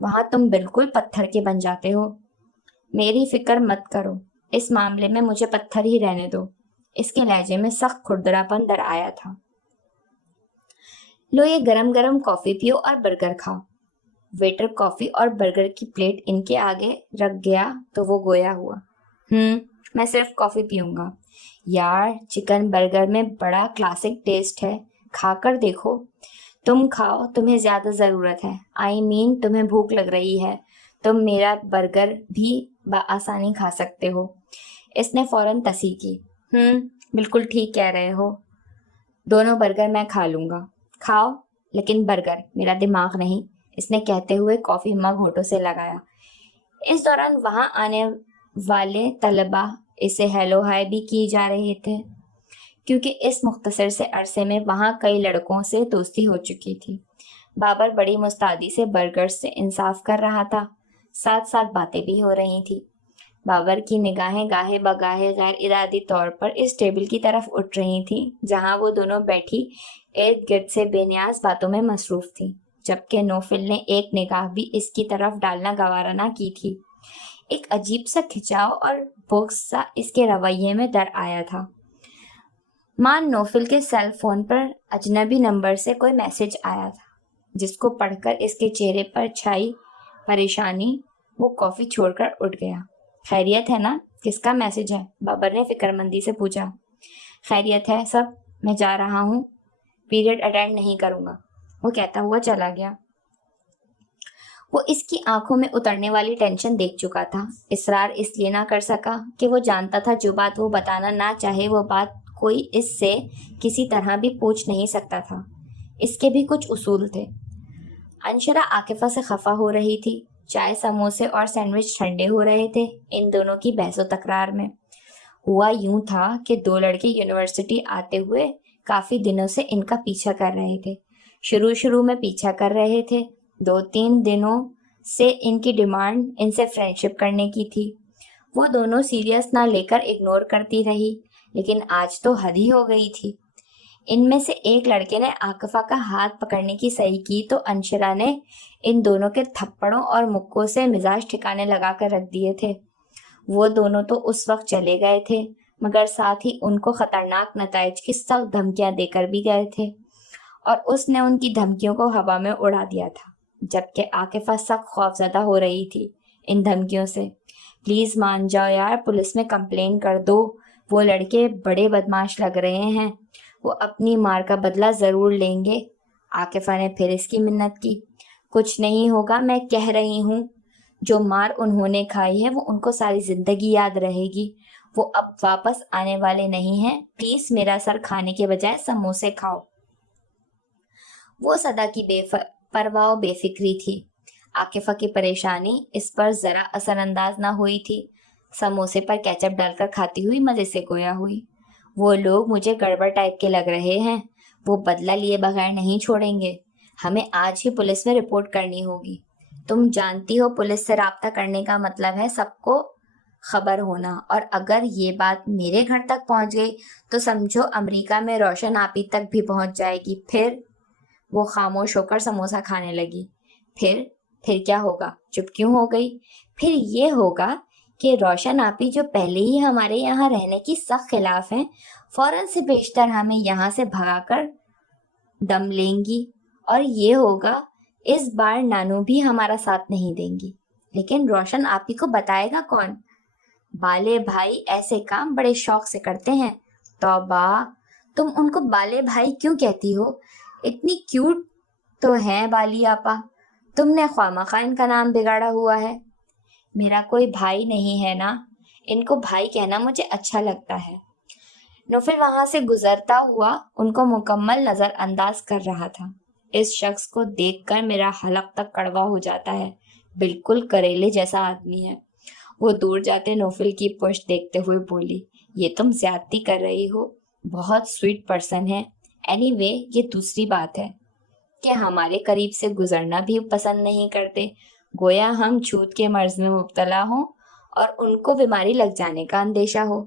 وہاں تم بالکل پتھر کے بن جاتے ہو. میری فکر مت کرو, اس معاملے میں مجھے پتھر ہی رہنے دو. اس کے لہجے میں سخت کھردرا پن در آیا تھا. لو یہ گرم گرم کافی پیو اور برگر کھاؤ. ویٹر کافی اور برگر کی پلیٹ ان کے آگے رکھ گیا تو وہ گویا ہوا. میں صرف کافی پیوں گا. یار چکن برگر میں بڑا کلاسک ٹیسٹ ہے, کھا کر دیکھو. تم کھاؤ, تمہیں زیادہ ضرورت ہے. آئی مین تمہیں بھوک لگ رہی ہے, تم میرا برگر بھی بآسانی کھا سکتے ہو. اس نے فوراً تصحیح کی. بالکل ٹھیک کہہ رہے ہو, دونوں برگر میں کھا لوں گا. کھاؤ لیکن برگر, میرا دماغ نہیں. اس نے کہتے ہوئے کافی مگ ہونٹوں سے لگایا. اس دوران وہاں آنے والے طلباء اسے ہیلو ہائی بھی کی جا رہے تھے, کیونکہ اس مختصر سے عرصے میں وہاں کئی لڑکوں سے دوستی ہو چکی تھی. بابر بڑی مستعدی سے برگر سے انصاف کر رہا تھا، ساتھ ساتھ باتیں بھی ہو رہی تھی۔ بابر کی نگاہیں گاہے بگاہے غیر ارادی طور پر اس ٹیبل کی طرف اٹھ رہی تھیں جہاں وہ دونوں بیٹھی ارد گرد سے بے نیاز باتوں میں مصروف تھیں، جبکہ نوفل نے ایک نگاہ بھی اس کی طرف ڈالنا گوارا نہ کی تھی۔ ایک عجیب سا کھچاؤ اور بغض سا اس کے رویے میں در آیا تھا۔ نوفل کے سیل فون پر اجنبی نمبر سے کوئی میسج آیا تھا، جس کو پڑھ کر اس کے چہرے پر چھائی پریشانی۔ وہ کافی چھوڑ کر اٹھ گیا۔ خیریت ہے نا؟ کس کا میسج ہے؟ بابر نے فکر مندی سے پوچھا۔ خیریت ہے سب، میں جا رہا ہوں، پیریڈ اٹینڈ نہیں کروں گا، وہ کہتا ہوا چلا گیا۔ وہ اس کی آنکھوں میں اترنے والی ٹینشن دیکھ چکا تھا۔ اصرار اس لیے نہ کر سکا کہ وہ جانتا تھا جو بات وہ بتانا نہ چاہے وہ بات کوئی اس سے کسی طرح بھی پوچھ نہیں سکتا تھا۔ اس کے بھی کچھ اصول تھے۔ انشرا عاکفہ سے خفا ہو رہی تھی۔ چائے، سموسے اور سینڈوچ ٹھنڈے ہو رہے تھے۔ ان دونوں کی بحث و تکرار میں ہوا یوں تھا کہ دو لڑکے یونیورسٹی آتے ہوئے کافی دنوں سے ان کا پیچھا کر رہے تھے۔ شروع میں پیچھا کر رہے تھے۔ 2-3 دنوں سے ان کی ڈیمانڈ ان سے فرینڈ شپ کرنے کی تھی۔ وہ دونوں سیریس نہ لے کر اگنور کرتی رہی، لیکن آج تو حد ہی ہو گئی تھی۔ ان میں سے ایک لڑکے نے عاکفہ کا ہاتھ پکڑنے کی صحیح کی تو انشرا نے ان دونوں کے تھپڑوں اور مکوں سے مزاج ٹھکانے لگا کر رکھ دیے تھے۔ وہ دونوں تو اس وقت چلے گئے تھے، مگر ساتھ ہی ان کو خطرناک نتائج کی سخت دھمکیاں دے کر بھی گئے تھے، اور اس نے ان کی دھمکیوں کو ہوا میں اڑا دیا تھا، جبکہ عاکفہ سخت خوفزدہ ہو رہی تھی ان دھمکیوں سے۔ پلیز مان جاؤ یار، پولیس میں کمپلین کر دو، وہ لڑکے بڑے بدماش لگ رہے ہیں، وہ اپنی مار کا بدلہ ضرور لیں گے۔ عاکفہ نے پھر اس کی منت کی۔ کچھ نہیں ہوگا، میں کہہ رہی ہوں، جو مار انہوں نے کھائی ہے وہ ان کو ساری زندگی یاد رہے گی۔ وہ اب واپس آنے والے نہیں ہیں، پلیز میرا سر کھانے کے بجائے سموسے کھاؤ۔ وہ صدا کی پرواہ و بے فکری تھی۔ عاکفہ کی پریشانی اس پر ذرا اثر انداز نہ ہوئی تھی۔ سموسے پر کیچپ ڈال کر کھاتی ہوئی مزے سے گویا ہوئی۔ وہ لوگ مجھے گڑبڑ ٹائپ کے لگ رہے ہیں، وہ بدلہ لیے بغیر نہیں چھوڑیں گے، ہمیں آج ہی پولیس میں رپورٹ کرنی ہوگی۔ تم جانتی ہو پولیس سے رابطہ کرنے کا مطلب ہے سب کو خبر ہونا، اور اگر یہ بات میرے گھر تک پہنچ گئی تو سمجھو امریکہ میں روشن آپی تک بھی پہنچ جائے گی۔ پھر وہ خاموش ہو کر سموسہ کھانے لگی۔ پھر کیا ہوگا؟ چپ کیوں ہو گئی؟ پھر یہ ہوگا کہ روشن آپی جو پہلے ہی ہمارے یہاں رہنے کی سخت خلاف ہیں، فوراً سے بیشتر ہمیں یہاں سے بھگا کر دم لیں گی، اور یہ ہوگا اس بار نانو بھی ہمارا ساتھ نہیں دیں گی۔ لیکن روشن آپی کو بتائے گا کون؟ بالے بھائی ایسے کام بڑے شوق سے کرتے ہیں۔ توبہ، تم ان کو بالے بھائی کیوں کہتی ہو؟ اتنی کیوٹ تو ہیں بالی آپا، تم نے خواہ ان کا نام بگاڑا ہوا ہے۔ میرا کوئی بھائی نہیں ہے نا، ان کو بھائی کہنا مجھے اچھا لگتا ہے۔ نوفل وہاں سے گزرتا ہوا ان کو مکمل نظر انداز کر رہا تھا۔ اس شخص کو دیکھ کر میرا حلق تک کڑوا ہو جاتا ہے، بالکل کریلے جیسا آدمی ہے۔ وہ دور جاتے نوفل کی پشت دیکھتے ہوئے بولی، یہ تم زیادتی کر رہی ہو، بہت سویٹ پرسن ہے۔ اینی وے، یہ دوسری بات ہے کہ ہمارے قریب سے گزرنا بھی پسند نہیں کرتے، گویا ہم چھوت کے مرض میں مبتلا ہوں اور ان کو بیماری لگ جانے کا اندیشہ ہو۔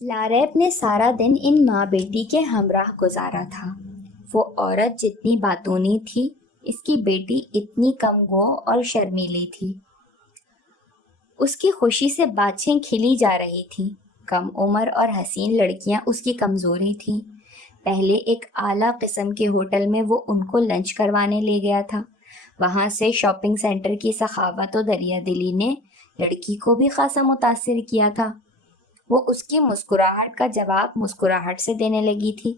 لاریب نے سارا دن ان ماں بیٹی کے ہمراہ گزارا تھا۔ وہ عورت جتنی باتونی تھی، اس کی بیٹی اتنی کم گو اور شرمیلی تھی۔ اس کی خوشی سے باچھیں کھلی جا رہی تھیں۔ کم عمر اور حسین لڑکیاں اس کی کمزوری تھیں۔ پہلے ایک اعلیٰ قسم کے ہوٹل میں وہ ان کو لنچ کروانے لے گیا تھا۔ وہاں سے شاپنگ سینٹر کی سخاوت و دریا دلی نے لڑکی کو بھی خاصا متاثر کیا تھا۔ وہ اس کی مسکراہٹ کا جواب مسکراہٹ سے دینے لگی تھی۔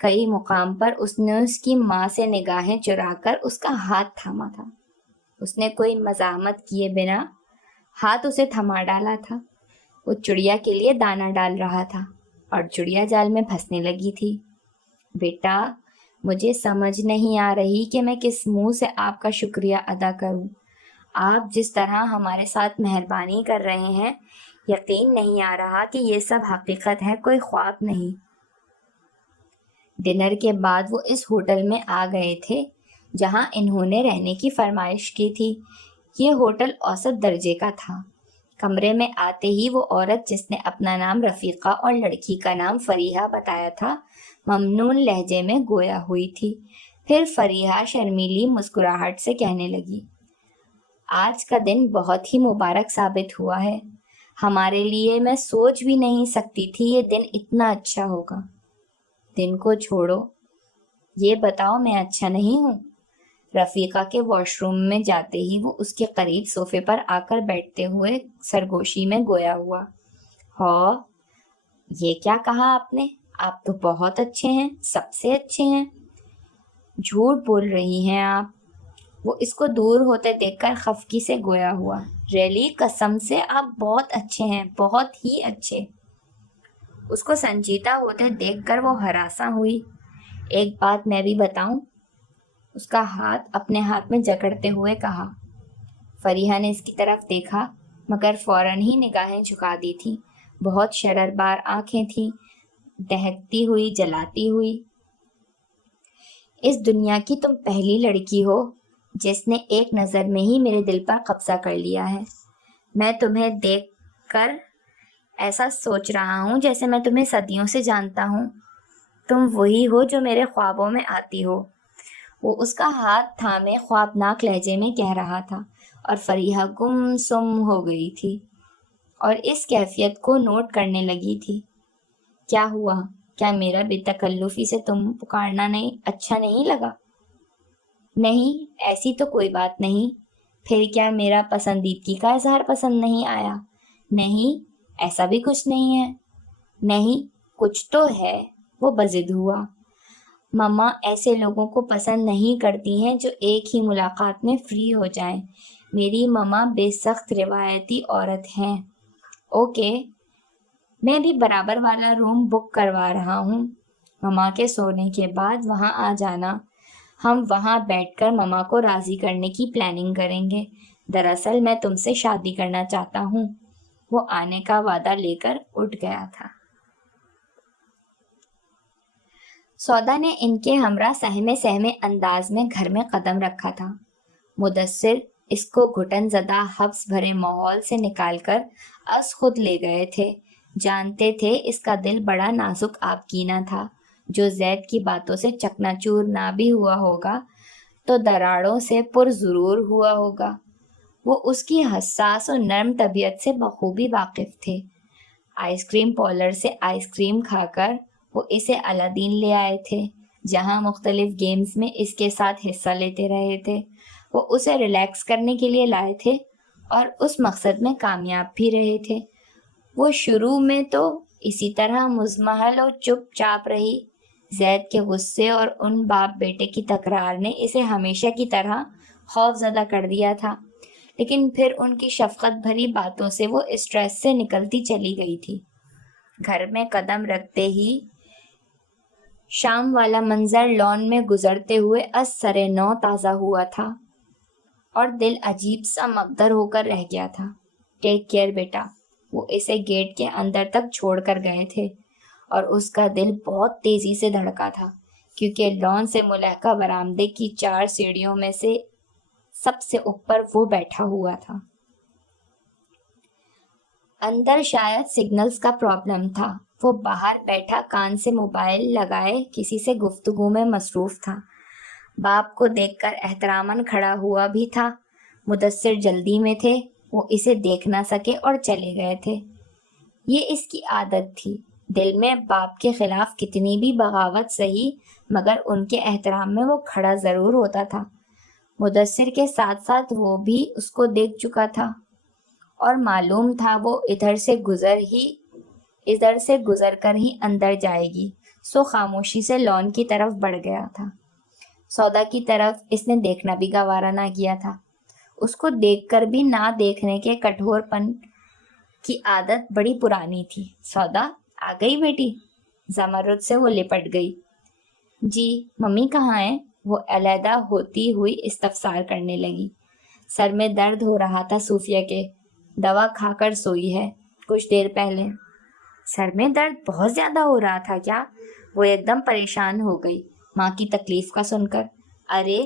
کئی مقام پر اس نے اس کی ماں سے نگاہیں چرا کر اس کا ہاتھ تھاما تھا۔ اس نے کوئی مزاحمت کیے بنا ہاتھ اسے تھما ڈالا تھا۔ وہ چڑیا کے لیے دانہ ڈال رہا تھا اور چڑیا جال میں پھنسنے لگی تھی۔ بیٹا، مجھے سمجھ نہیں آ رہی کہ میں کس منہ سے آپ کا شکریہ ادا کروں۔ آپ جس طرح ہمارے ساتھ مہربانی کر رہے ہیں، یقین نہیں آ رہا کہ یہ سب حقیقت ہے، کوئی خواب نہیں۔ ڈنر کے بعد وہ اس ہوٹل میں آ گئے تھے جہاں انہوں نے رہنے کی فرمائش کی تھی۔ یہ ہوٹل اوسط درجے کا تھا۔ کمرے میں آتے ہی وہ عورت جس نے اپنا نام رفیقہ اور لڑکی کا نام فریحہ بتایا تھا ممنون لہجے میں گویا ہوئی تھی۔ پھر فریحہ شرمیلی مسکراہٹ سے کہنے لگی، آج کا دن بہت ہی مبارک ثابت ہوا ہے۔ ہمارے لیے میں سوچ بھی نہیں سکتی تھی یہ دن اتنا اچھا ہوگا۔ دن کو چھوڑو، یہ بتاؤ میں اچھا نہیں ہوں؟ رفیقہ کے واش روم میں جاتے ہی وہ اس کے قریب صوفے پر آ کر بیٹھتے ہوئے سرگوشی میں گویا ہوا۔ ہاں، یہ کیا کہا آپ نے؟ آپ تو بہت اچھے ہیں، سب سے اچھے ہیں۔ جھوٹ بول رہی ہیں آپ۔ وہ اس کو دور ہوتے دیکھ کر خفگی سے گویا ہوا۔ ریلی، قسم سے آپ بہت اچھے ہیں، بہت ہی اچھے۔ اس کو سنجیدہ ہوتے دیکھ کر وہ ہراساں ہوئی۔ ایک بات میں بھی بتاؤں؟ اس کا ہاتھ اپنے ہاتھ میں جکڑتے ہوئے کہا۔ فریحہ نے اس کی طرف دیکھا مگر فوراً ہی نگاہیں جھکا دی تھی۔ بہت شرربار آنکھیں تھیں، دہکتی ہوئی، جلاتی ہوئی۔ اس دنیا کی تم پہلی لڑکی ہو جس نے ایک نظر میں ہی میرے دل پر قبضہ کر لیا ہے۔ میں تمہیں دیکھ کر ایسا سوچ رہا ہوں جیسے میں تمہیں صدیوں سے جانتا ہوں۔ تم وہی ہو جو میرے خوابوں میں آتی ہو۔ وہ اس کا ہاتھ تھامے خوابناک لہجے میں کہہ رہا تھا اور فریحہ گم سم ہو گئی تھی اور اس کیفیت کو نوٹ کرنے لگی تھی۔ کیا ہوا؟ کیا میرا بے تکلفی سے تم پکارنا اچھا نہیں لگا؟ نہیں، ایسی تو کوئی بات نہیں۔ پھر کیا میرا پسندیدگی کا اظہار پسند نہیں آیا؟ نہیں، ایسا بھی کچھ نہیں ہے۔ نہیں، کچھ تو ہے، وہ بضد ہوا۔ مما ایسے لوگوں کو پسند نہیں کرتی ہیں جو ایک ہی ملاقات میں فری ہو جائیں۔ میری مما بے سخت روایتی عورت ہیں۔ اوکے، میں بھی برابر والا روم بک کروا رہا ہوں۔ مما کے سونے کے بعد وہاں آ جانا۔ ہم وہاں بیٹھ کر مما کو راضی کرنے کی پلاننگ کریں گے۔ دراصل میں تم سے شادی کرنا چاہتا ہوں۔ وہ آنے کا وعدہ لے کر اٹھ گیا تھا۔ سودا نے ان کے ہمراہ سہمے سہمے انداز میں گھر میں قدم رکھا تھا۔ مدثر اس کو گھٹن زدہ حبس بھرے ماحول سے نکال کر از خود لے گئے تھے۔ جانتے تھے اس کا دل بڑا نازک آبگینہ تھا۔ جو زید کی باتوں سے چکنا چور نہ بھی ہوا ہوگا تو دراڑوں سے پر ضرور ہوا ہوگا۔ وہ اس کی حساس اور نرم طبیعت سے بخوبی واقف تھے۔ آئس کریم پارلر سے آئس کریم کھا کر وہ اسے الادین لے آئے تھے جہاں مختلف گیمز میں اس کے ساتھ حصہ لیتے رہے تھے۔ وہ اسے ریلیکس کرنے کے لیے لائے تھے اور اس مقصد میں کامیاب بھی رہے تھے۔ وہ شروع میں تو اسی طرح مزمحل اور چپ چاپ رہی۔ زید کے غصے اور ان باپ بیٹے کی تکرار نے اسے ہمیشہ کی طرح خوف زدہ کر دیا تھا، لیکن پھر ان کی شفقت بھری باتوں سے وہ اسٹریس سے نکلتی چلی گئی تھی۔ گھر میں قدم رکھتے ہی شام والا منظر لان میں گزرتے ہوئے از سر نو تازہ ہوا تھا اور دل عجیب سا مقدر ہو کر رہ گیا تھا۔ ٹیک کیئر بیٹا، وہ اسے گیٹ کے اندر تک چھوڑ کر گئے تھے اور اس کا دل بہت تیزی سے دھڑکا تھا کیونکہ لان سے ملحقہ برآمدے کی 4 سیڑھیوں میں سے سب سے اوپر وہ بیٹھا ہوا تھا۔ اندر شاید سگنلز کا پرابلم تھا۔ وہ باہر بیٹھا کان سے موبائل لگائے کسی سے گفتگو میں مصروف تھا۔ باپ کو دیکھ کر احتراماً کھڑا ہوا بھی تھا۔ مدثر جلدی میں تھے، وہ اسے دیکھ نہ سکے اور چلے گئے تھے۔ یہ اس کی عادت تھی، دل میں باپ کے خلاف کتنی بھی بغاوت سہی مگر ان کے احترام میں وہ کھڑا ضرور ہوتا تھا۔ مدثر کے ساتھ ساتھ وہ بھی اس کو دیکھ چکا تھا اور معلوم تھا وہ ادھر سے گزر کر ہی اندر جائے گی، سو خاموشی سے لان کی طرف بڑھ گیا تھا۔ سودا کی طرف اس نے دیکھنا بھی گوارا نہ کیا تھا۔ اس کو دیکھ کر بھی نہ دیکھنے کے کٹھور پن کی عادت بڑی پرانی تھی۔ سودا آ گئی بیٹی؟ زمرد سے وہ لپٹ گئی۔ جی، ممی کہاں ہیں؟ وہ علیحدہ ہوتی ہوئی استفسار کرنے لگی۔ سر میں درد ہو رہا تھا صوفیہ کے، دوا کھا کر سوئی ہے کچھ دیر پہلے۔ سر میں درد بہت زیادہ ہو رہا تھا کیا؟ وہ ایک دم پریشان ہو گئی ماں کی تکلیف کا سن کر۔ ارے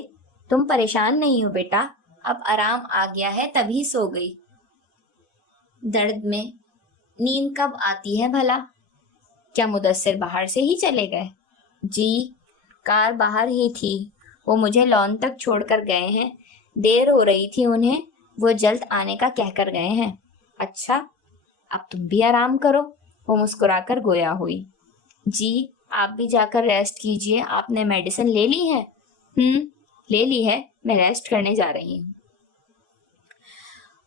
تم پریشان نہیں ہو بیٹا، اب آرام آ گیا ہے تبھی سو گئی۔ درد میں نیند کب آتی ہے بھلا؟ کیا مدثر باہر سے ہی چلے گئے؟ جی کار باہر ہی تھی، وہ مجھے لان تک چھوڑ کر گئے ہیں، دیر ہو رہی تھی انہیں، وہ جلد آنے کا کہہ کر گئے ہیں۔ اچھا اب تم بھی آرام کرو، وہ مسکرا کر گویا ہوئی۔ جی آپ بھی جا کر ریسٹ کیجئے، آپ نے میڈیسن لے لی ہے؟ لے لی ہے، میں ریسٹ کرنے جا رہی ہوں۔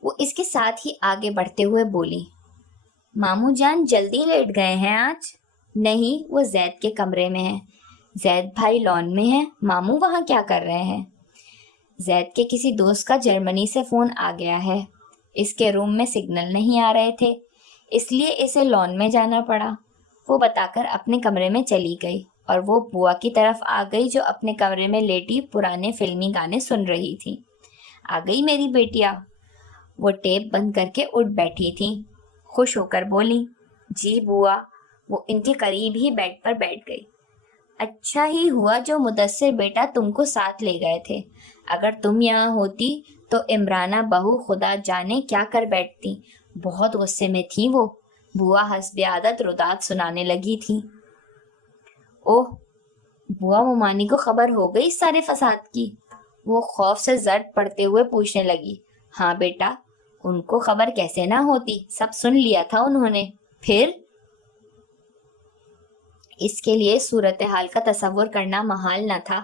وہ اس کے ساتھ ہی آگے بڑھتے ہوئے بولی، ماموں جان جلدی لیٹ گئے ہیں آج؟ نہیں، وہ زید کے کمرے میں ہیں، زید بھائی لان میں ہیں، ماموں وہاں کیا کر رہے ہیں؟ زید کے کسی دوست کا جرمنی سے فون آ گیا ہے، اس کے روم میں سگنل نہیں آ رہے تھے، اس لیے اسے لان میں جانا پڑا، وہ بتا کر اپنے کمرے میں چلی گئی اور وہ بوا کی طرف آ گئی جو اپنے کمرے میں لیٹی پرانے فلمی گانے سن رہی تھی۔ آ گئی میری بیٹیا؟ وہ ٹیپ بند کر کے اٹھ بیٹھی تھی، خوش ہو کر بولی، جی بوا۔ وہ ان کے قریب ہی بیڈ پر بیٹھ گئی۔ اچھا ہی ہوا جو مدثر بیٹا تم کو ساتھ لے گئے تھے، اگر تم یہاں ہوتی تو عمرانہ بہو خدا جانے کیا کر بیٹھتی، بہت غصے میں تھی وہ، بوا حسب عادت رداد سنانے لگی تھی۔ اوہ، بوا ممانی کو خبر ہو گئی اس سارے فساد کی؟ وہ خوف سے زرد پڑتے ہوئے پوچھنے لگی۔ ہاں بیٹا، ان کو خبر کیسے نہ ہوتی، سب سن لیا تھا انہوں نے۔ پھر اس کے لیے صورتحال کا تصور کرنا محال نہ تھا،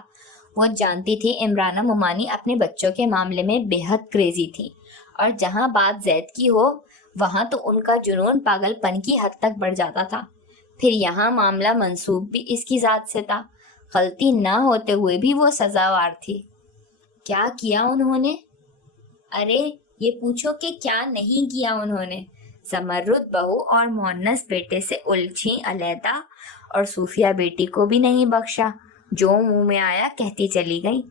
وہ جانتی تھی عمرانہ ممانی اپنے بچوں کے معاملے میں بے حد کریزی تھی، اور جہاں بات زید کی ہو وہاں تو ان کا جنون پاگل پن کی حد تک بڑھ جاتا تھا، پھر یہاں معاملہ منسوب بھی اس کی ذات سے تھا، غلطی نہ ہوتے ہوئے بھی وہ سزاوار تھی۔ کیا کیا انہوں نے؟ ارے یہ پوچھو کہ کیا نہیں کیا انہوں نے؟ زمرد بہو اور مونس بیٹے سے الجھی علیحدہ، اور صوفیہ بیٹی کو بھی نہیں بخشا، جو منہ میں آیا کہتی چلی گئی۔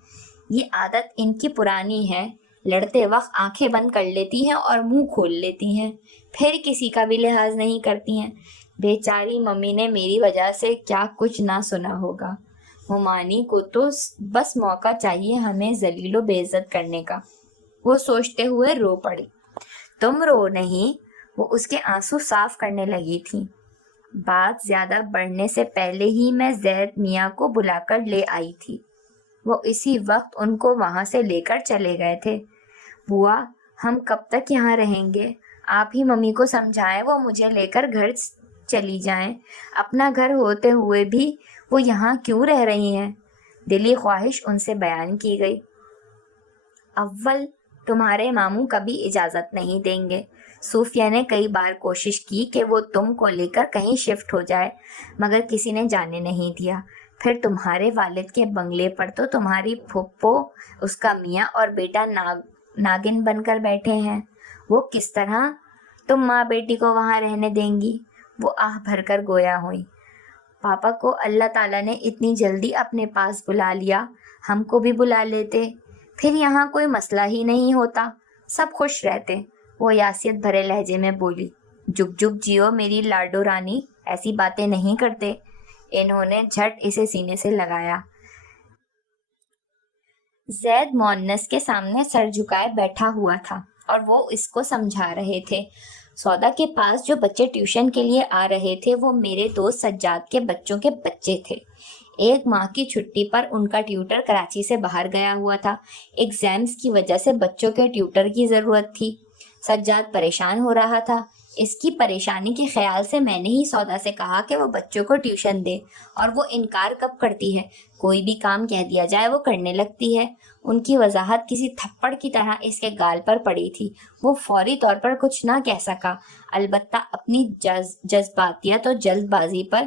یہ عادت ان کی پرانی ہے، لڑتے وقت آنکھیں بند کر لیتی ہیں اور منہ کھول لیتی ہیں، پھر کسی کا بھی لحاظ نہیں کرتی ہیں۔ بیچاری ممی نے میری وجہ سے کیا کچھ نہ سنا ہوگا، ممانی کو تو بس موقع چاہیے ہمیں ذلیل و بے عزت کرنے کا۔ وہ سوچتے ہوئے رو پڑی۔ تم رو نہیں، وہ اس کے آنسو صاف کرنے لگی تھی۔ بات زیادہ بڑھنے سے پہلے ہی میں زید میاں کو بلا کر لے آئی تھی، وہ اسی وقت ان کو وہاں سے لے کر چلے گئے تھے۔ بوا ہم کب تک یہاں رہیں گے؟ آپ ہی ممی کو سمجھائیں وہ مجھے لے کر گھر چلی جائیں، اپنا گھر ہوتے ہوئے بھی وہ یہاں کیوں رہ رہی ہیں؟ دلی خواہش ان سے بیان کی گئی۔ اول تمہارے ماموں کبھی اجازت نہیں دیں گے، صوفیہ نے کئی بار کوشش کی کہ وہ تم کو لے کر کہیں شفٹ ہو جائے، مگر کسی نے جانے نہیں دیا۔ پھر تمہارے والد کے بنگلے پر تو تمہاری پھپھو، اس کا میاں اور بیٹا ناگن بن کر بیٹھے ہیں، وہ کس طرح تم ماں بیٹی کو وہاں رہنے دیں گی؟ وہ آہ بھر کر گویا ہوئی۔ پاپا کو اللہ تعالیٰ نے اتنی جلدی اپنے پاس بلا لیا، ہم کو بھی بلا لیتے، پھر یہاں کوئی مسئلہ ہی نہیں ہوتا، سب خوش رہتے۔ وہ یاسیت بھرے لہجے میں بولی۔ جگ جگ جیو میری لاڈو رانی، ایسی باتیں نہیں کرتے۔ انہوں نے جھٹ اسے سینے سے لگایا۔ زید مونس کے سامنے سر جھکائے بیٹھا ہوا تھا اور وہ اس کو سمجھا رہے تھے۔ سودا کے پاس جو بچے ٹیوشن کے لیے آ رہے تھے وہ میرے دوست سجاد کے بچوں کے بچے تھے۔ ایک ماہ کی چھٹی پر ان کا ٹیوٹر کراچی سے باہر گیا ہوا تھا، ایگزامز کی وجہ سے بچوں کے ٹیوٹر کی ضرورت تھی۔ سجاد پریشان ہو رہا تھا، اس کی پریشانی کے خیال سے میں نے ہی سودا سے کہا کہ وہ بچوں کو ٹیوشن دے، اور وہ انکار کب کرتی ہے، کوئی بھی کام کہہ دیا جائے وہ کرنے لگتی ہے۔ ان کی وضاحت کسی تھپڑ کی طرح اس کے گال پر پڑی تھی، وہ فوری طور پر کچھ نہ کہہ سکا، البتہ اپنی جذباتیت اور جلد بازی پر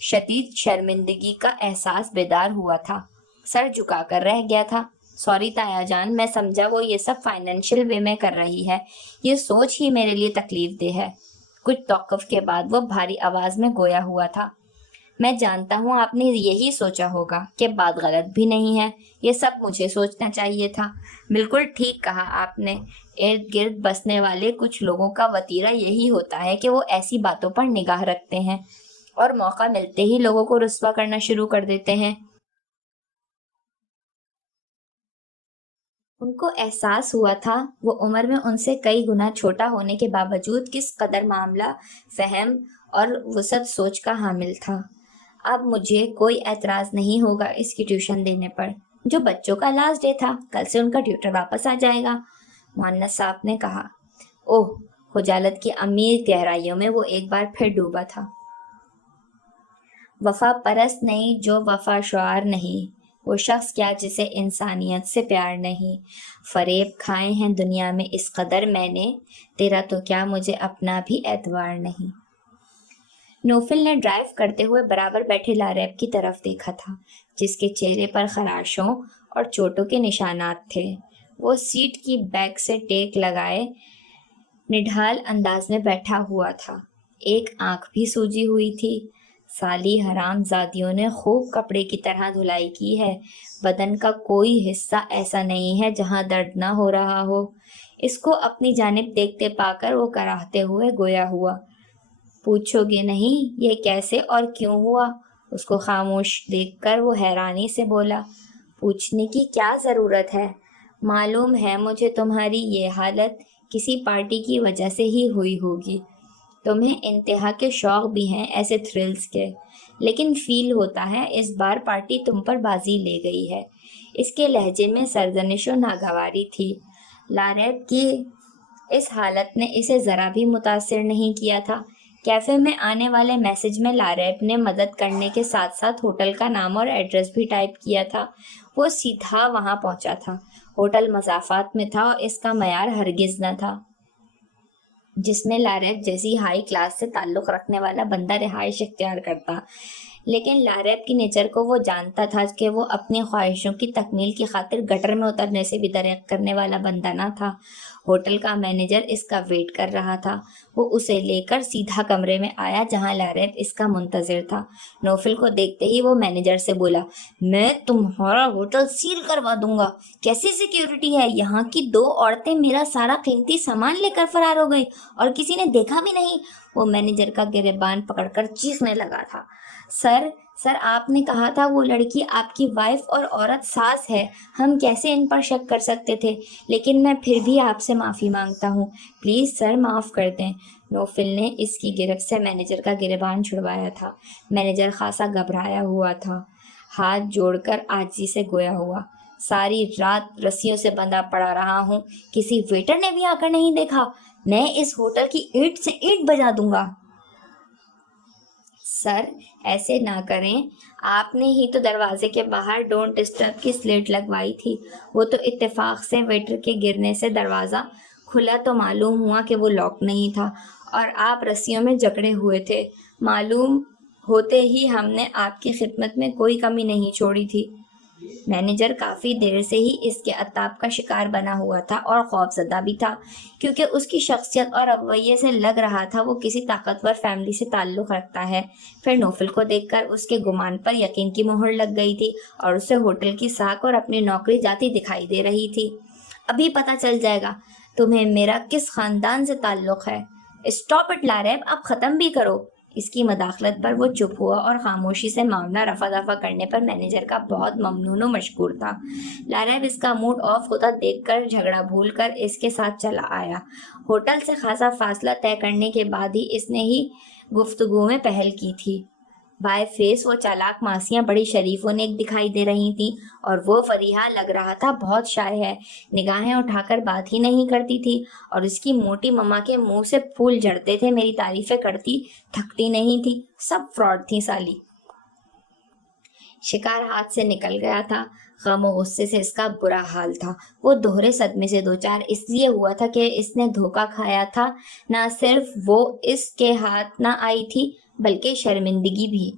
شدید شرمندگی کا احساس بیدار ہوا تھا، سر جھکا کر رہ گیا تھا۔ سوری تایا جان، میں سمجھا وہ یہ سب فائنینشیل وے میں کر رہی ہے، یہ سوچ ہی میرے لیے تکلیف دہ ہے۔ کچھ توقف کے بعد وہ بھاری آواز میں گویا ہوا تھا۔ میں جانتا ہوں آپ نے یہی سوچا ہوگا کہ بات غلط بھی نہیں ہے، یہ سب مجھے سوچنا چاہیے تھا۔ بالکل ٹھیک کہا آپ نے، ارد گرد بسنے والے کچھ لوگوں کا وتیرہ یہی ہوتا ہے کہ وہ ایسی باتوں پر نگاہ رکھتے ہیں۔ اور موقع ملتے ہی لوگوں کو رسوا کرنا شروع کر دیتے ہیں۔ ان کو احساس ہوا تھا وہ عمر میں ان سے کئی گنا چھوٹا ہونے کے باوجود کس قدر معاملہ فہم اور وسعت سوچ کا حامل تھا۔ اب مجھے کوئی اعتراض نہیں ہوگا اس کی ٹیوشن دینے پر۔ جو بچوں کا لاسٹ ڈے تھا، کل سے ان کا ٹیوٹر واپس آ جائے گا، مؤنث صاحب نے کہا۔ اوہ، خجالت کی امیر گہرائیوں میں وہ ایک بار پھر ڈوبا تھا۔ وفا پرست نہیں جو وفا شعار نہیں، وہ شخص کیا جسے انسانیت سے پیار نہیں۔ فریب کھائے ہیں دنیا میں اس قدر میں نے، تیرا تو کیا مجھے اپنا بھی اعتبار نہیں۔ نوفل نے ڈرائیو کرتے ہوئے برابر بیٹھے لاریب کی طرف دیکھا تھا، جس کے چہرے پر خراشوں اور چوٹوں کے نشانات تھے۔ وہ سیٹ کی بیک سے ٹیک لگائے نڈھال انداز میں بیٹھا ہوا تھا، ایک آنکھ بھی سوجی ہوئی تھی۔ سالی حرام زادیوں نے خوب کپڑے کی طرح دھلائی کی ہے، بدن کا کوئی حصہ ایسا نہیں ہے جہاں درد نہ ہو رہا ہو۔ اس کو اپنی جانب دیکھتے پا کر وہ کراہتے ہوئے گویا ہوا۔ پوچھو گے نہیں یہ کیسے اور کیوں ہوا؟ اس کو خاموش دیکھ کر وہ حیرانی سے بولا۔ پوچھنے کی کیا ضرورت ہے؟ معلوم ہے مجھے تمہاری یہ حالت کسی پارٹی کی وجہ سے ہی ہوئی ہوگی۔ تمہیں انتہا کے شوق بھی ہیں ایسے تھرلز کے، لیکن فیل ہوتا ہے اس بار پارٹی تم پر بازی لے گئی ہے۔ اس کے لہجے میں سرزنش و ناگواری تھی۔ لاریب کی اس حالت نے اسے ذرا بھی متاثر نہیں کیا تھا۔ کیفے میں آنے والے میسج میں لاریب نے مدد کرنے کے ساتھ ساتھ ہوٹل کا نام اور ایڈریس بھی ٹائپ کیا تھا۔ وہ سیدھا وہاں پہنچا تھا۔ ہوٹل مسافات میں تھا اور اس کا معیار ہرگز نہ تھا جس میں لاریب جیسی ہائی کلاس سے تعلق رکھنے والا بندہ رہائش اختیار کرتا، لیکن لاریب کی نیچر کو وہ جانتا تھا کہ وہ اپنی خواہشوں کی تکمیل کی خاطر گٹر میں اترنے سے بھی دریغ کرنے والا بندہ نہ تھا۔ ہوٹل کا مینیجر اس کا ویٹ کر رہا تھا۔ وہ اسے لے کر سیدھا کمرے میں آیا جہاں لاریب اس کا منتظر تھا۔ نوفل کو دیکھتے ہی وہ مینیجر سے بولا، میں تمہارا ہوٹل سیل کروا دوں گا۔ کیسی سیکیورٹی ہے؟ یہاں کی 2 عورتیں میرا سارا قیمتی سامان لے کر فرار ہو گئی اور کسی نے دیکھا بھی نہیں۔ وہ مینیجر کا گریبان پکڑ کر چیخنے لگا تھا۔ سر آپ نے کہا تھا وہ لڑکی آپ کی وائف اور عورت ساس ہے، ہم کیسے ان پر شک کر سکتے تھے؟ لیکن میں پھر بھی آپ سے معافی مانگتا ہوں، پلیز سر معاف کر دیں۔ نوفل نے اس کی گرفت سے مینیجر کا گریبان چھڑوایا تھا۔ مینیجر خاصا گھبرایا ہوا تھا، ہاتھ جوڑ کر عاجزی سے گویا ہوا، ساری رات رسیوں سے بندھا پڑا رہا ہوں، کسی ویٹر نے بھی آ کر نہیں دیکھا؟ میں اس ہوٹل کی اینٹ سے اینٹ بجا دوں گا۔ سر ایسے نہ کریں، آپ نے ہی تو دروازے کے باہر ڈونٹ ڈسٹرب کی سلیٹ لگوائی تھی۔ وہ تو اتفاق سے ویٹر کے گرنے سے دروازہ کھلا تو معلوم ہوا کہ وہ لاک نہیں تھا اور آپ رسیوں میں جکڑے ہوئے تھے۔ معلوم ہوتے ہی ہم نے آپ کی خدمت میں کوئی کمی نہیں چھوڑی تھی۔ مینیجر کافی دیر سے ہی اس کے عتاب کا شکار بنا ہوا تھا اور خوف زدہ بھی تھا، کیونکہ اس کی شخصیت اور رویے سے لگ رہا تھا وہ کسی طاقتور فیملی سے تعلق رکھتا ہے۔ پھر نوفل کو دیکھ کر اس کے گمان پر یقین کی مہر لگ گئی تھی اور اسے ہوٹل کی ساکھ اور اپنی نوکری جاتی دکھائی دے رہی تھی۔ ابھی پتہ چل جائے گا تمہیں میرا کس خاندان سے تعلق ہے۔ اسٹاپ اٹ لاریب، اب ختم بھی کرو۔ اس کی مداخلت پر وہ چپ ہوا اور خاموشی سے معاملہ رفع دفع کرنے پر مینیجر کا بہت ممنون و مشکور تھا۔ لاریب اس کا موڈ آف ہوتا دیکھ کر جھگڑا بھول کر اس کے ساتھ چلا آیا۔ ہوٹل سے خاصا فاصلہ طے کرنے کے بعد ہی اس نے ہی گفتگو میں پہل کی تھی۔ بائے فیس وہ چالاک ماسیاں بڑی شریف و نیک دکھائی دے رہی تھیں اور وہ فریحہ لگ رہا تھا بہت شائع ہے، نگاہیں اٹھا کر بات ہی نہیں کرتی تھی اور اس کی موٹی مما کے منہ سے پھول جھڑتے تھے، میری تعریفیں کرتی تھکتی نہیں تھی۔ سب فراڈ تھی سالی۔ شکار ہاتھ سے نکل گیا تھا۔ غم و غصے سے اس کا برا حال تھا۔ وہ دوہرے صدمے سے دوچار اس لیے ہوا تھا کہ اس نے دھوکہ کھایا تھا۔ نہ صرف وہ اس کے ہاتھ نہ آئی تھی بلکہ شرمندگی بھی۔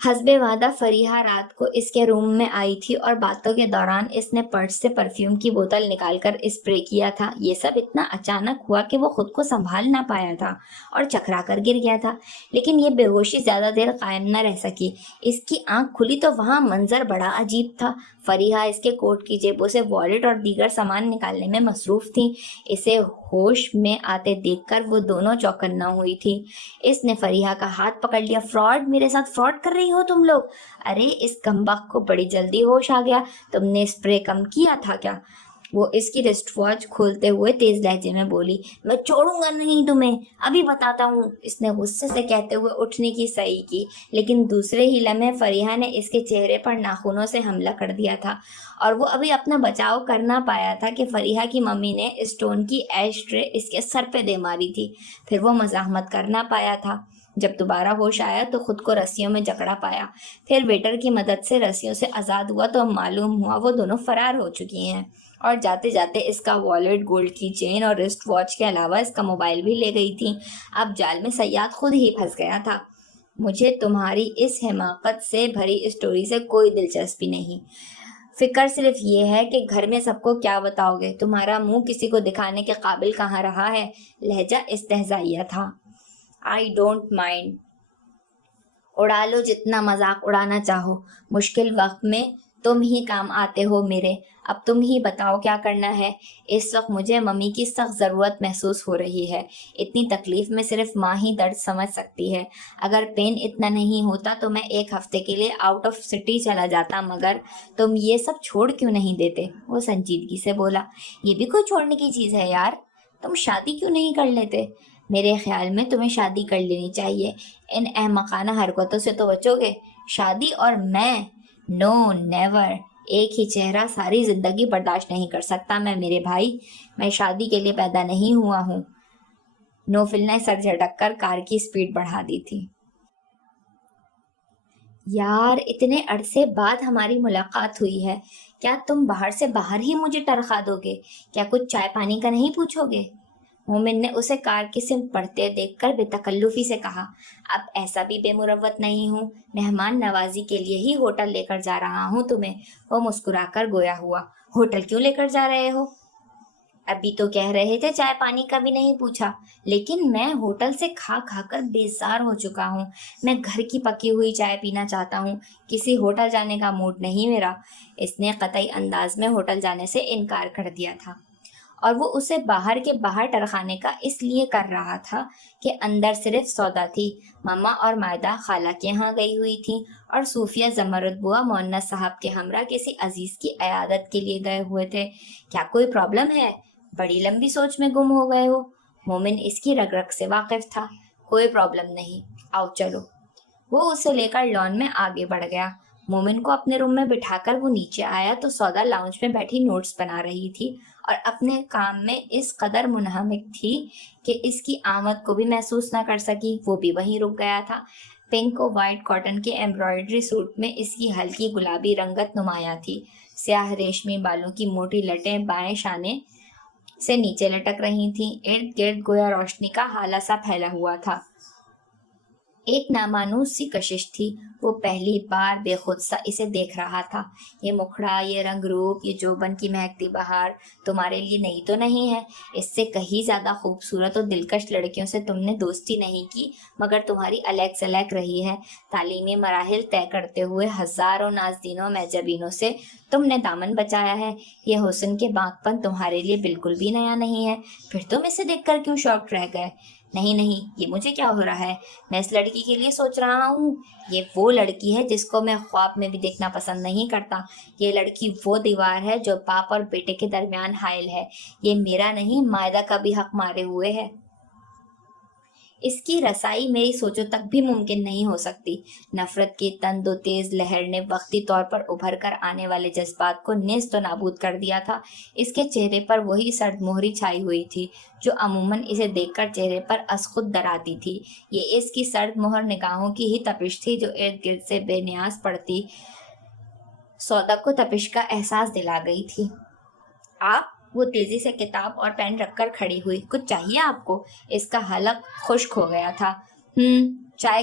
حسب وعدہ فریحہ رات کو اس کے روم میں آئی تھی اور باتوں کے دوران اس نے پرس سے پرفیوم کی بوتل نکال کر اسپرے کیا تھا۔ یہ سب اتنا اچانک ہوا کہ وہ خود کو سنبھال نہ پایا تھا اور چکرا کر گر گیا تھا، لیکن یہ بے ہوشی زیادہ دیر قائم نہ رہ سکی۔ اس کی آنکھ کھلی تو وہاں منظر بڑا عجیب تھا۔ فریحہ اس کے کوٹ کی جیبوں سے والیٹ اور دیگر سامان نکالنے میں مصروف تھیں۔ اسے ہوش میں آتے دیکھ کر وہ دونوں چوکنا ہوئی تھی۔ اس نے فریحہ کا ہاتھ پکڑ لیا۔ فراڈ، میرے ساتھ فراڈ کر رہی ہو تم لوگ؟ ارے اس کمبخت کو بڑی جلدی ہوش آ گیا، تم نے اسپرے کم کیا تھا کیا؟ وہ اس کی رسٹ واچ کھولتے ہوئے تیز لہجے میں بولی۔ میں چھوڑوں گا نہیں تمہیں، ابھی بتاتا ہوں۔ اس نے غصے سے کہتے ہوئے اٹھنے کی صحیح کی، لیکن دوسرے ہی لمحے فریحہ نے اس کے چہرے پر ناخنوں سے حملہ کر دیا تھا اور وہ ابھی اپنا بچاؤ کر نہ پایا تھا کہ فریحہ کی ممی نے اسٹون کی ایش ٹرے اس کے سر پہ دے ماری تھی۔ پھر وہ مزاحمت کر نہ پایا تھا۔ جب دوبارہ ہوش آیا تو خود کو رسیوں میں جکڑا پایا، پھر ویٹر کی مدد سے رسیوں سے آزاد ہوا تو معلوم ہوا وہ دونوں فرار ہو چکی ہیں، اور جاتے جاتے اس کا والیٹ، گولڈ کی چین اور رسٹ واچ کے علاوہ اس کا موبائل بھی لے گئی تھی۔ اب جال میں صیاد خود ہی پھنس گیا تھا۔ مجھے تمہاری اس حماقت سے بھری اسٹوری سے کوئی دلچسپی نہیں، فکر صرف یہ ہے کہ گھر میں سب کو کیا بتاؤ گے؟ تمہارا منہ کسی کو دکھانے کے قابل کہاں رہا ہے؟ لہجہ استہزائیہ تھا۔ آئی ڈونٹ مائنڈ، اڑا لو جتنا مذاق اڑانا چاہو، مشکل وقت میں تم ہی کام آتے ہو میرے۔ اب تم ہی بتاؤ کیا کرنا ہے؟ اس وقت مجھے ممی کی سخت ضرورت محسوس ہو رہی ہے۔ اتنی تکلیف میں صرف ماں ہی درد سمجھ سکتی ہے۔ اگر پین اتنا نہیں ہوتا تو میں ایک ہفتے کے لیے آؤٹ آف سٹی چلا جاتا، مگر تم یہ سب چھوڑ کیوں نہیں دیتے؟ وہ سنجیدگی سے بولا۔ یہ بھی کوئی چھوڑنے کی چیز ہے یار، تم شادی کیوں نہیں کر لیتے؟ میرے خیال میں تمہیں شادی کر لینی چاہیے، ان احمقانہ حرکتوں سے تو بچو گے۔ شادی اور میں؟ نو نیور، ایک ہی چہرہ ساری زندگی برداشت نہیں کر سکتا میں میرے بھائی، میں شادی کے لیے پیدا نہیں ہوا ہوں۔ نوفل نے سر جھٹک کر کار کی سپیڈ بڑھا دی تھی۔ یار اتنے عرصے بعد ہماری ملاقات ہوئی ہے، کیا تم باہر سے باہر ہی مجھے ٹرخا دو گے؟ کیا کچھ چائے پانی کا نہیں پوچھو گے؟ مومن نے اسے کار کی سمت بڑھتے دیکھ کر بے تکلفی سے کہا۔ اب ایسا بھی بے مروت نہیں ہوں، مہمان نوازی کے لیے ہی ہوٹل لے کر جا رہا ہوں تمہیں۔ وہ مسکرا کر گویا ہوا۔ ہوٹل کیوں لے کر جا رہے ہو؟ ابھی تو کہہ رہے تھے چائے پانی کا بھی نہیں پوچھا، لیکن میں ہوٹل سے کھا کھا کر بیزار ہو چکا ہوں۔ میں گھر کی پکی ہوئی چائے پینا چاہتا ہوں، کسی ہوٹل جانے کا موڈ نہیں میرا۔ اس نے قطعی انداز میں ہوٹل جانے سے انکار کر دیا تھا، اور وہ اسے باہر کے باہر ٹرخانے کا اس لیے کر رہا تھا کہ اندر صرف سودا تھی۔ ماما اور مائدہ خالہ کے ہاں گئی ہوئی تھیں، اور صوفیہ زمرد بوا مونس صاحب کے ہمراہ کسی عزیز کی عیادت کے لیے گئے ہوئے تھے۔ کیا کوئی پرابلم ہے؟ بڑی لمبی سوچ میں گم ہو گئے ہو۔ مومن اس کی رگ رگ سے واقف تھا۔ کوئی پرابلم نہیں، آؤ چلو۔ وہ اسے لے کر لان میں آگے بڑھ گیا۔ مومن کو اپنے روم میں بٹھا کر وہ نیچے آیا تو سودا لاؤنج میں بیٹھی نوٹس بنا رہی تھی اور اپنے کام میں اس قدر منہمک تھی کہ اس کی آمد کو بھی محسوس نہ کر سکی۔ وہ بھی وہیں رک گیا تھا۔ پنک و وائٹ کاٹن کے ایمبرائڈری سوٹ میں اس کی ہلکی گلابی رنگت نمایاں تھی۔ سیاہ ریشمی بالوں کی موٹی لٹیں بائیں شانے سے نیچے لٹک رہی تھیں۔ ارد گرد گویا روشنی کا ہالہ سا پھیلا ہوا تھا۔ ایک نامانوس سی کشش تھی۔ وہ پہلی بار بے خود سا اسے دیکھ رہا تھا۔ یہ مکھڑا، یہ رنگ روپ، یہ جوبن کی مہکتی بہار تمہارے لیے نئی تو نہیں ہے۔ اس سے کہیں زیادہ خوبصورت اور دلکش لڑکیوں سے تم نے دوستی نہیں کی، مگر تمہاری الیک سلیک رہی ہے۔ تعلیمی مراحل طے کرتے ہوئے ہزاروں نازنینوں معجبینوں سے تم نے دامن بچایا ہے۔ یہ حسن کے باغ پن تمہارے لیے بالکل بھی نیا نہیں ہے۔ پھر تم اسے دیکھ کر کیوں شاکڈ رہ گئے؟ نہیں نہیں، یہ مجھے کیا ہو رہا ہے؟ میں اس لڑکی کے لیے سوچ رہا ہوں۔ یہ وہ لڑکی ہے جس کو میں خواب میں بھی دیکھنا پسند نہیں کرتا۔ یہ لڑکی وہ دیوار ہے جو باپ اور بیٹے کے درمیان حائل ہے۔ یہ میرا نہیں، مائدہ کا بھی حق مارے ہوئے ہے۔ اس کی رسائی میری سوچوں تک بھی ممکن نہیں ہو سکتی۔ نفرت کی تند و تیز لہر نے وقتی طور پر ابھر کر آنے والے جذبات کو نیست و نابود کر دیا تھا۔ اس کے چہرے پر وہی سرد مہری چھائی ہوئی تھی جو عموماً اسے دیکھ کر چہرے پر از خود ڈراتی تھی۔ یہ اس کی سرد مہر نگاہوں کی ہی تپش تھی جو ارد گرد سے بے نیاز پڑتی سودا کو تپش کا احساس دلا گئی تھی۔ آپ؟ وہ تیزی سے کتاب اور پین رکھ کر کھڑی ہوئی۔ کچھ چاہیے آپ کو؟ اس کا حلق خشک ہو گیا تھا۔ چائے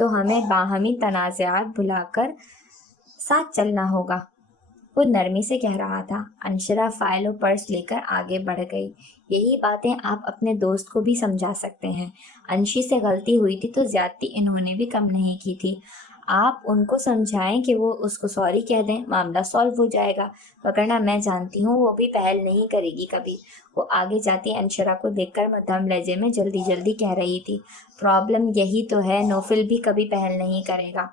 تو ہمیں باہمی تنازعات بھلا کر ساتھ چلنا ہوگا، وہ نرمی سے کہہ رہا تھا۔ انشرا فائل و پرس لے کر آگے بڑھ گئی۔ یہی باتیں آپ اپنے دوست کو بھی سمجھا سکتے ہیں۔ انشی سے غلطی ہوئی تھی تو زیادتی انہوں نے بھی کم نہیں کی تھی۔ آپ ان کو سمجھائیں کہ وہ اس کو سوری کہہ دیں، معاملہ سالو ہو جائے گا، وگرنہ میں جانتی ہوں وہ بھی پہل نہیں کرے گی کبھی۔ وہ آگے جاتی انشرا کو دیکھ کر مدھم لہجے میں جلدی جلدی کہہ رہی تھی، پرابلم یہی تو ہے، نوفل بھی کبھی پہل نہیں کرے گا۔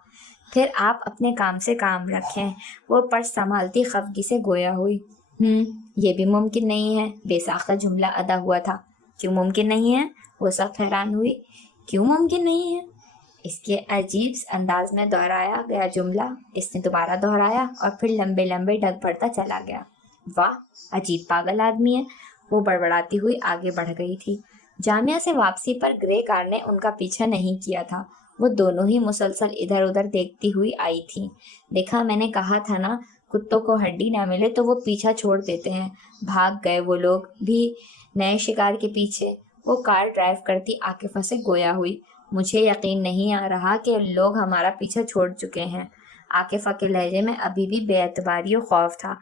پھر آپ اپنے کام سے کام رکھیں۔ وہ پرس سنبھالتی خفگی سے گویا ہوئی۔ یہ بھی ممکن نہیں ہے، بے ساختہ جملہ ادا ہوا تھا۔ کیوں ممکن نہیں ہے؟ وہ سخت حیران ہوئی۔ کیوں ممکن نہیں ہے؟ اس کے عجیب انداز میں دہرایا گیا جملہ اس نے دوبارہ دہرایا اور پھر لمبے لمبے ڈگ پڑتا چلا گیا۔ واہ، عجیب پاگل آدمی ہے، وہ بڑبڑاتی ہوئی آگے بڑھ گئی تھی۔ جامعہ سے واپسی پر گرے کار نے ان کا پیچھا نہیں کیا تھا۔ وہ دونوں ہی مسلسل ادھر ادھر دیکھتی ہوئی آئی تھیں۔ دیکھا، میں نے کہا تھا نا، کتوں کو ہڈی نہ ملے تو وہ پیچھا چھوڑ دیتے ہیں۔ بھاگ گئے وہ لوگ بھی نئے شکار کے پیچھے۔ وہ کار ڈرائیو کرتی عاکفہ سے گویا ہوئی۔ مجھے یقین نہیں آ رہا کہ لوگ ہمارا پیچھا چھوڑ چکے ہیں۔ عاکفہ کے لہجے میں ابھی بھی بے اعتباری و خوف تھا۔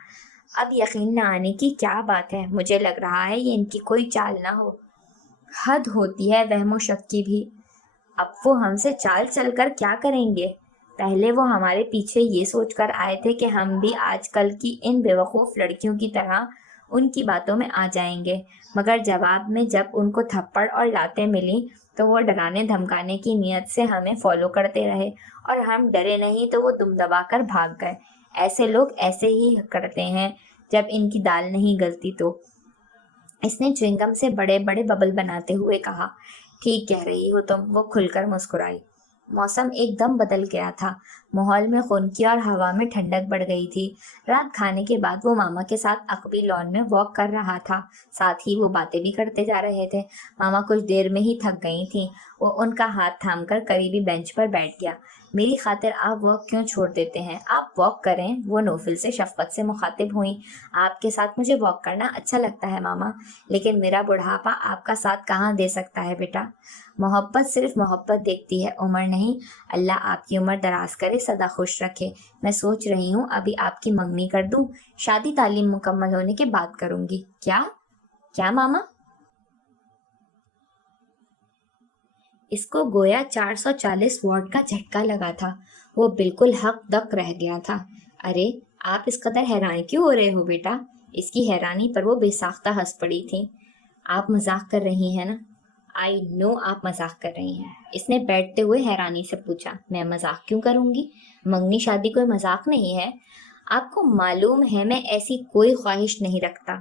اب یقین نہ آنے کی کیا بات ہے، مجھے لگ رہا ہے یہ ان کی کوئی چال نہ ہو۔ حد ہوتی ہے وہم و شک کی بھی۔ اب وہ ہم سے چال چل کر کیا کریں گے؟ پہلے وہ ہمارے پیچھے یہ سوچ کر آئے تھے کہ ہم بھی آج کل کی ان بیوقوف لڑکیوں کی طرح ان کی باتوں میں آ جائیں گے، مگر جواب میں جب ان کو تھپڑ اور لاتیں ملی تو وہ ڈرانے دھمکانے کی نیت سے ہمیں فالو کرتے رہے، اور ہم ڈرے نہیں تو وہ دم دبا کر بھاگ گئے۔ ایسے لوگ ایسے ہی کرتے ہیں جب ان کی دال نہیں گلتی تو۔ اس نے چوئنگم سے بڑے بڑے ببل بناتے ہوئے کہا۔ ٹھیک کہہ رہی ہو تم، وہ کھل کر مسکرائی۔ موسم ایک دم بدل گیا تھا۔ ماحول میں خنکی اور ہوا میں ٹھنڈک بڑھ گئی تھی۔ رات کھانے کے بعد وہ ماما کے ساتھ عقبی لان میں واک کر رہا تھا، ساتھ ہی وہ باتیں بھی کرتے جا رہے تھے۔ ماما کچھ دیر میں ہی تھک گئی تھیں۔ وہ ان کا ہاتھ تھام کر قریبی بینچ پر بیٹھ گیا۔ میری خاطر آپ واک کیوں چھوڑ دیتے ہیں؟ آپ واک کریں، وہ نوفل سے شفقت سے مخاطب ہوئیں۔ آپ کے ساتھ مجھے واک کرنا اچھا لگتا ہے ماما، لیکن میرا بڑھاپا آپ کا ساتھ کہاں دے سکتا ہے بیٹا۔ محبت صرف محبت دیکھتی ہے، عمر نہیں۔ اللہ آپ کی عمر دراز کرے، سدا خوش رکھے۔ میں سوچ رہی ہوں ابھی آپ کی منگنی کر دوں، شادی تعلیم مکمل ہونے کے بعد کروں گی۔ کیا ماما؟ اس کو گویا 440 واٹ کا جھٹکا لگا تھا۔ وہ بالکل حق دق رہ گیا تھا۔ ارے آپ اس قدر حیران کیوں ہو رہے ہو بیٹا؟ اس کی حیرانی پر وہ بے ساختہ ہنس پڑی تھی۔ آپ مذاق کر رہی ہیں نا؟ آئی نو آپ مذاق کر رہی ہیں، اس نے بیٹھتے ہوئے حیرانی سے پوچھا۔ میں مذاق کیوں کروں گی؟ منگنی شادی کوئی مذاق نہیں ہے۔ آپ کو معلوم ہے میں ایسی کوئی خواہش نہیں رکھتا،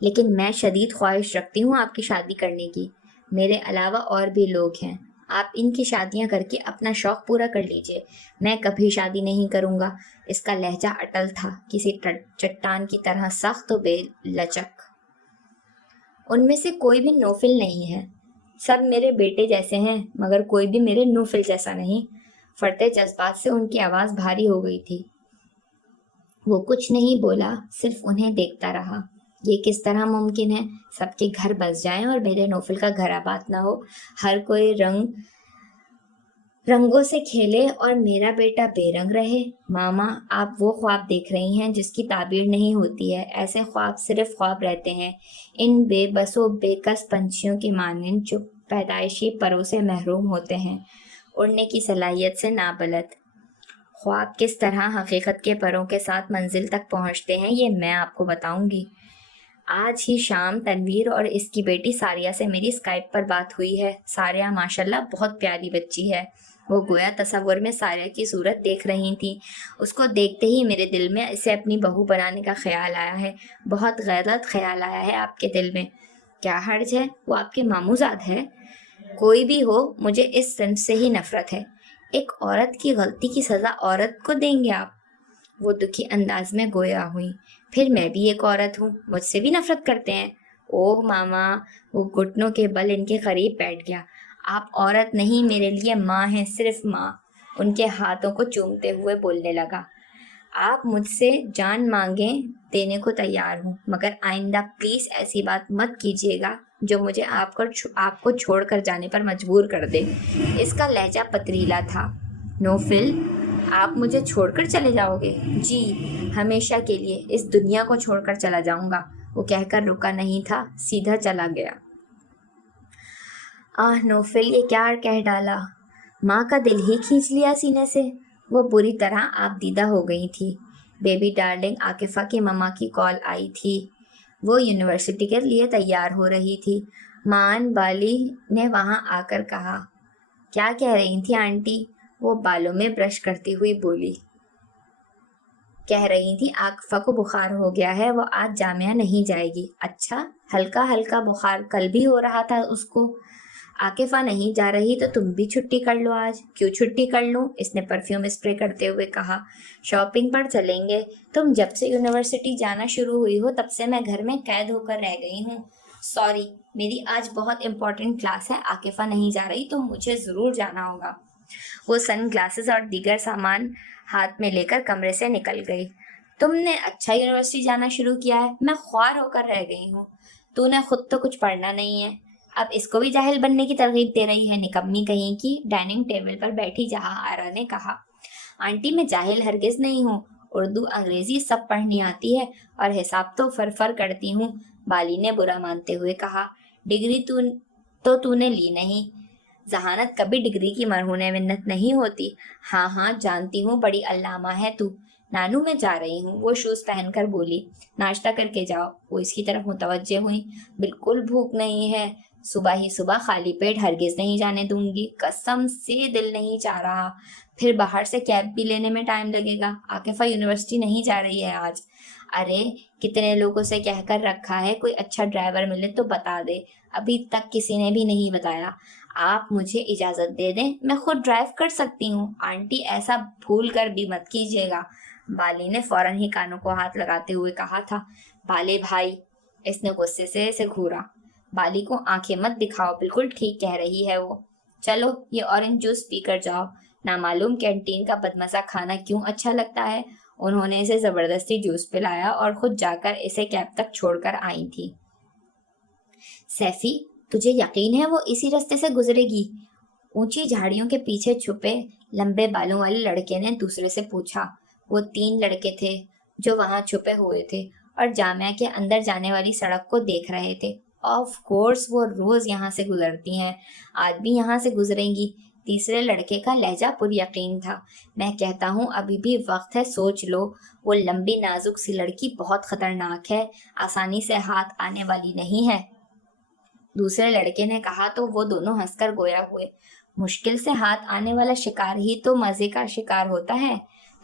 لیکن میں شدید خواہش رکھتی ہوں آپ کی شادی کرنے کی۔ میرے علاوہ اور بھی لوگ ہیں، آپ ان کی شادیاں کر کے اپنا شوق پورا کر لیجئے۔ میں کبھی شادی نہیں کروں گا۔ اس کا لہجہ اٹل تھا، کسی چٹان کی طرح سخت و بے لچک۔ ان میں سے کوئی بھی نوفل نہیں ہے، سب میرے بیٹے جیسے ہیں، مگر کوئی بھی میرے نوفل جیسا نہیں۔ فرتے جذبات سے ان کی آواز بھاری ہو گئی تھی۔ وہ کچھ نہیں بولا، صرف انہیں دیکھتا رہا۔ یہ کس طرح ممکن ہے؟ سب کے گھر بس جائیں اور میرے نوفل کا گھر آباد نہ ہو، ہر کوئی رنگوں سے کھیلے اور میرا بیٹا بے رنگ رہے۔ ماما، آپ وہ خواب دیکھ رہی ہیں جس کی تعبیر نہیں ہوتی ہے۔ ایسے خواب صرف خواب رہتے ہیں، ان بے بس و بے کس پنچھیوں کے مانند جو پیدائشی پروں سے محروم ہوتے ہیں، اڑنے کی صلاحیت سے نابلد۔ خواب کس طرح حقیقت کے پروں کے ساتھ منزل تک پہنچتے ہیں یہ میں آپ کو بتاؤں گی۔ آج ہی شام تنویر اور اس کی بیٹی ساریہ سے میری اسکائپ پر بات ہوئی ہے۔ ساریہ ماشاءاللہ بہت پیاری بچی ہے۔ وہ گویا تصور میں ساریہ کی صورت دیکھ رہی تھی۔ اس کو دیکھتے ہی میرے دل میں اسے اپنی بہو بنانے کا خیال آیا ہے۔ بہت غلط خیال آیا ہے آپ کے دل میں۔ کیا حرج ہے؟ وہ آپ کے ماموزاد ہے۔ کوئی بھی ہو، مجھے اس صنف سے ہی نفرت ہے۔ ایک عورت کی غلطی کی سزا عورت کو دیں گے آپ؟ وہ دکھی انداز میں گویا ہوئی۔ پھر میں بھی ایک عورت ہوں، مجھ سے بھی نفرت کرتے ہیں؟ اوہ ماما، وہ گھٹنوں کے بل ان کے قریب بیٹھ گیا۔ آپ عورت نہیں، میرے لیے ماں ہیں، صرف ماں۔ ان کے ہاتھوں کو چومتے ہوئے بولنے لگا۔ آپ مجھ سے جان مانگیں دینے کو تیار ہوں، مگر آئندہ پلیز ایسی بات مت کیجیے گا جو مجھے آپ کو چھوڑ کر جانے پر مجبور کر دے۔ اس کا لہجہ پتریلا تھا۔ نوفل، آپ مجھے چھوڑ کر چلے جاؤ گے؟ جی، ہمیشہ کے لیے اس دنیا کو چھوڑ کر چلا جاؤں گا۔ وہ کہہ کر رکا نہیں تھا، سیدھا چلا گیا۔ نوفل، یہ کیا کہہ ڈالا؟ ماں کا دل ہی کھینچ لیا سینے سے۔ وہ بری طرح آپ دیدہ ہو گئی تھی۔ بیبی ڈارلنگ عاکفہ کی ماما کی کال آئی تھی۔ وہ یونیورسٹی کے لیے تیار ہو رہی تھی۔ مان بالی نے وہاں آ کر کہا، کیا کہہ رہی تھی آنٹی؟ وہ بالوں میں برش کرتی ہوئی بولی۔ کہہ رہی تھی عاکفہ کو بخار ہو گیا ہے، وہ آج جامعہ نہیں جائے گی۔ اچھا، ہلکا ہلکا بخار کل بھی ہو رہا تھا اس کو۔ عاکفہ نہیں جا رہی تو تم بھی چھٹی کر لو آج۔ کیوں چھٹی کر لوں؟ اس نے پرفیوم اسپرے کرتے ہوئے کہا۔ شاپنگ پر چلیں گے۔ تم جب سے یونیورسٹی جانا شروع ہوئی ہو تب سے میں گھر میں قید ہو کر رہ گئی ہوں۔ سوری، میری آج بہت امپورٹنٹ کلاس ہے۔ عاکفہ نہیں جا رہی تو مجھے ضرور جانا ہوگا۔ وہ سن گلاسز اور دیگر سامان ہاتھ میں لے کر کمرے سے نکل گئی۔ تم نے اچھا یونیورسٹی جانا شروع کیا ہے، میں خوار ہو کر رہ گئی ہوں۔ تو نے خود تو کچھ پڑھنا نہیں ہے، اب اس کو بھی جاہل بننے کی ترغیب دے رہی ہے، نکمی کہیں کی۔ ڈائننگ ٹیبل پر بیٹھی جہاں آرا نے کہا، آنٹی میں جاہل ہرگز نہیں ہوں، اردو انگریزی سب پڑھنی آتی ہے اور حساب تو فر کرتی ہوں۔ بالی نے برا مانتے ہوئے کہا، ڈگری تو نے لی نہیں؟ ذہانت کبھی ڈگری کی مرہون منت نہیں ہوتی۔ ہاں جانتی ہوں، بڑی علامہ ہے تو۔ نانو میں جا رہی ہوں، وہ شوز پہن کر بولی۔ ناشتہ کر کے جاؤ۔ وہ اس کی طرف متوجہ ہوئی۔ بالکل بھوک نہیں ہے، صبح ہی صبح خالی پیٹ ہرگز نہیں جانے دوں گی، قسم سے دل نہیں چاہ رہا، پھر باہر سے کیب بھی لینے میں ٹائم لگے گا۔ عاکفہ یونیورسٹی نہیں جا رہی ہے آج۔ ارے کتنے لوگوں سے کہہ کر رکھا ہے کوئی اچھا ڈرائیور ملے تو بتا دے، ابھی تک کسی نے بھی نہیں بتایا۔ آپ مجھے اجازت دے دیں، میں خود ڈرائیو کر سکتی ہوں۔ آنٹی ایسا بھول کر بھی مت کیجیے گا، بالی نے فوراً ہی کانوں کو ہاتھ لگاتے ہوئے کہا تھا۔ بالے بھائی، اس نے غصے سے اسے گھورا۔ بالی کو آنکھیں مت دکھاؤ، بالکل ٹھیک کہہ رہی ہے وہ۔ چلو یہ اورنج جوس پی کر جاؤ۔ نامعلوم کینٹین کا بدمزہ کھانا کیوں اچھا لگتا ہے۔ انہوں نے اسے زبردستی جوس پلایا اور خود جا کر اسے کیب تک چھوڑ کر آئی تھی۔ سیفی، تجھے یقین ہے وہ اسی راستے سے گزرے گی؟ اونچی جھاڑیوں کے پیچھے چھپے لمبے بالوں والے لڑکے نے دوسرے سے پوچھا۔ وہ 3 لڑکے تھے جو وہاں چھپے ہوئے تھے اور جامعہ کے اندر جانے والی سڑک کو دیکھ رہے تھے۔ آف کورس وہ روز یہاں سے گزرتی ہیں، آج بھی یہاں سے گزریں گی۔ تیسرے لڑکے کا لہجہ پر یقین تھا۔ میں کہتا ہوں ابھی بھی وقت ہے، سوچ لو۔ وہ لمبی نازک سی لڑکی بہت خطرناک ہے، آسانی سے ہاتھ آنے والی نہیں ہے۔ دوسرے لڑکے نے کہا تو وہ دونوں ہنس کر گویا ہوئے۔ مشکل سے ہاتھ آنے والا شکار ہی تو مزے کا شکار ہوتا ہے۔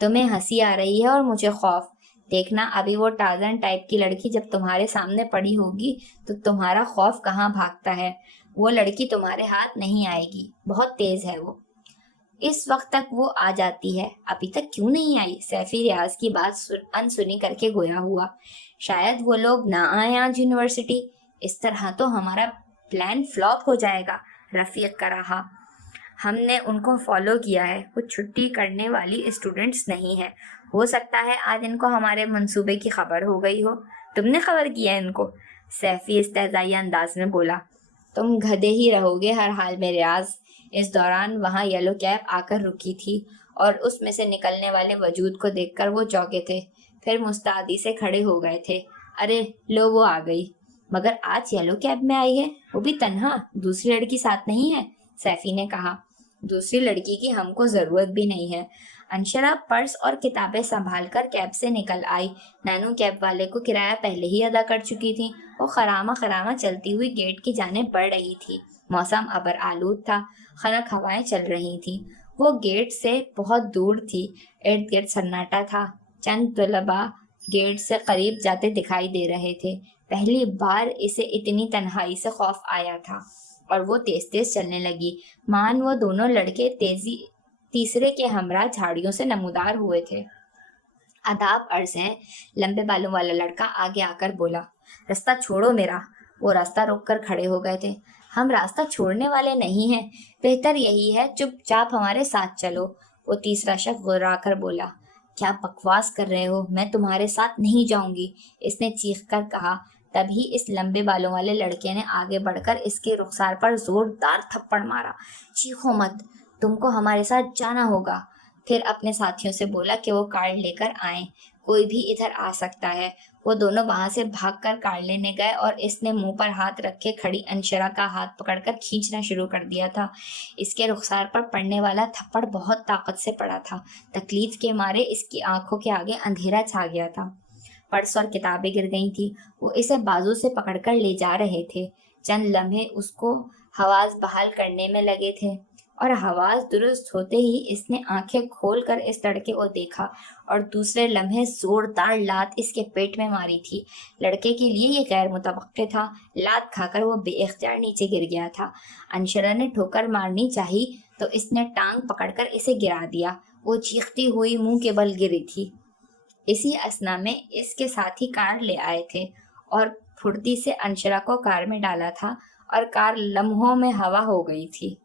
تمہیں ہنسی آ رہی ہے اور مجھے خوف۔ دیکھنا ابھی وہ ٹارزن ٹائپ کی لڑکی جب تمہارے سامنے پڑی ہوگی تو تمہارا خوف کہاں بھاگتا ہے۔ وہ لڑکی تمہارے ہاتھ نہیں آئے گی، بہت تیز ہے وہ۔ اس وقت تک وہ آ جاتی ہے، ابھی تک کیوں نہیں آئی؟ سیفی ریاض کی بات انسنی کر کے گویا ہوا۔ شاید وہ لوگ نہ آئیں آج یونیورسٹی، اس طرح تو ہمارا پلان فلاپ ہو جائے گا۔ رفیق کا رہا، ہم نے ان کو فالو کیا ہے، وہ چھٹی کرنے والی اسٹوڈنٹس نہیں ہے، ہو سکتا ہے آج ان کو ہمارے منصوبے کی خبر ہو گئی ہو۔ تم نے خبر کیا ان کو؟ سیفی استہزائی انداز میں بولا۔ تم گدھے ہی رہو گے ہر حال میں ریاض۔ اس دوران وہاں یلو کیب آ کر رکی تھی اور اس میں سے نکلنے والے وجود کو دیکھ کر وہ چونکے تھے، پھر مستعدی سے کھڑے ہو گئے تھے۔ ارے لو، وہ آ گئی۔ مگر آج یلو کیب میں آئی ہے، وہ بھی تنہا، دوسری لڑکی ساتھ نہیں ہے، سیفی نے کہا۔ دوسری لڑکی کی ہم کو ضرورت بھی نہیں ہے۔ انشرا پرس اور کتابیں سنبھال کر کیب سے نکل آئی۔ نانو کیب والے کو کرایہ پہلے ہی ادا کر چکی تھی۔ وہ خرامہ چلتی ہوئی گیٹ کی جانب بڑھ رہی تھی۔ موسم ابر آلود تھا، خنک ہوائیں چل رہی تھیں۔ وہ گیٹ سے بہت دور تھی، ارد گرد سناٹا تھا۔ چند طلباء گیٹ سے قریب جاتے دکھائی دے رہے تھے۔ پہلی بار اسے اتنی تنہائی سے خوف آیا تھا اور وہ تیز تیز چلنے لگی۔ مان وہ دونوں لڑکے تیسرے کے ہمراہ جھاڑیوں سے نمودار ہوئے تھے۔ آداب عرض ہے، لمبے بالوں والا لڑکا آگے آ کر بولا۔ راستہ چھوڑو میرا۔ وہ راستہ روک کر کھڑے ہو گئے تھے۔ ہم راستہ چھوڑنے والے نہیں ہیں، بہتر یہی ہے چپ چاپ ہمارے ساتھ چلو، وہ تیسرا شخص غرا کر بولا۔ کیا بکواس کر رہے ہو، میں تمہارے ساتھ نہیں جاؤں گی، اس نے چیخ کر کہا۔ تبھی اس لمبے بالوں والے لڑکے نے آگے بڑھ کر اس کے رخسار پر زوردار تھپڑ مارا۔ چیخو مت، تم کو ہمارے ساتھ جانا ہوگا۔ پھر اپنے ساتھیوں سے بولا کہ وہ کار لے کر آئیں، کوئی بھی ادھر آ سکتا ہے۔ وہ دونوں وہاں سے بھاگ کر کار لینے گئے اور اس نے منہ پر ہاتھ رکھے کھڑی انشرا کا ہاتھ پکڑ کر کھینچنا شروع کر دیا تھا۔ اس کے رخسار پر پڑنے والا تھپڑ بہت طاقت سے پڑا تھا۔ تکلیف کے مارے اس کی آنکھوں کے آگے اندھیرا چھا گیا تھا۔ پرس اور کتابیں گر گئی تھیں۔ وہ اسے بازو سے پکڑ کر لے جا رہے تھے۔ چند لمحے اس کو حواس بحال کرنے میں لگے تھے اور حواس درست ہوتے ہی اس نے آنکھیں کھول کر اس لڑکے کو دیکھا اور دوسرے لمحے زوردار لات اس کے پیٹ میں ماری تھی۔ لڑکے کے لیے یہ غیر متوقع تھا۔ لات کھا کر وہ بے اختیار نیچے گر گیا تھا۔ انشرا نے ٹھوکر مارنی چاہی تو اس نے ٹانگ پکڑ کر اسے گرا دیا۔ وہ چیختی ہوئی منہ کے بل گری تھی۔ اسی اثنا میں اس کے ساتھی کار لے آئے تھے اور پھرتی سے انشرا کو کار میں ڈالا تھا اور کار لمحوں میں ہوا ہو گئی تھی۔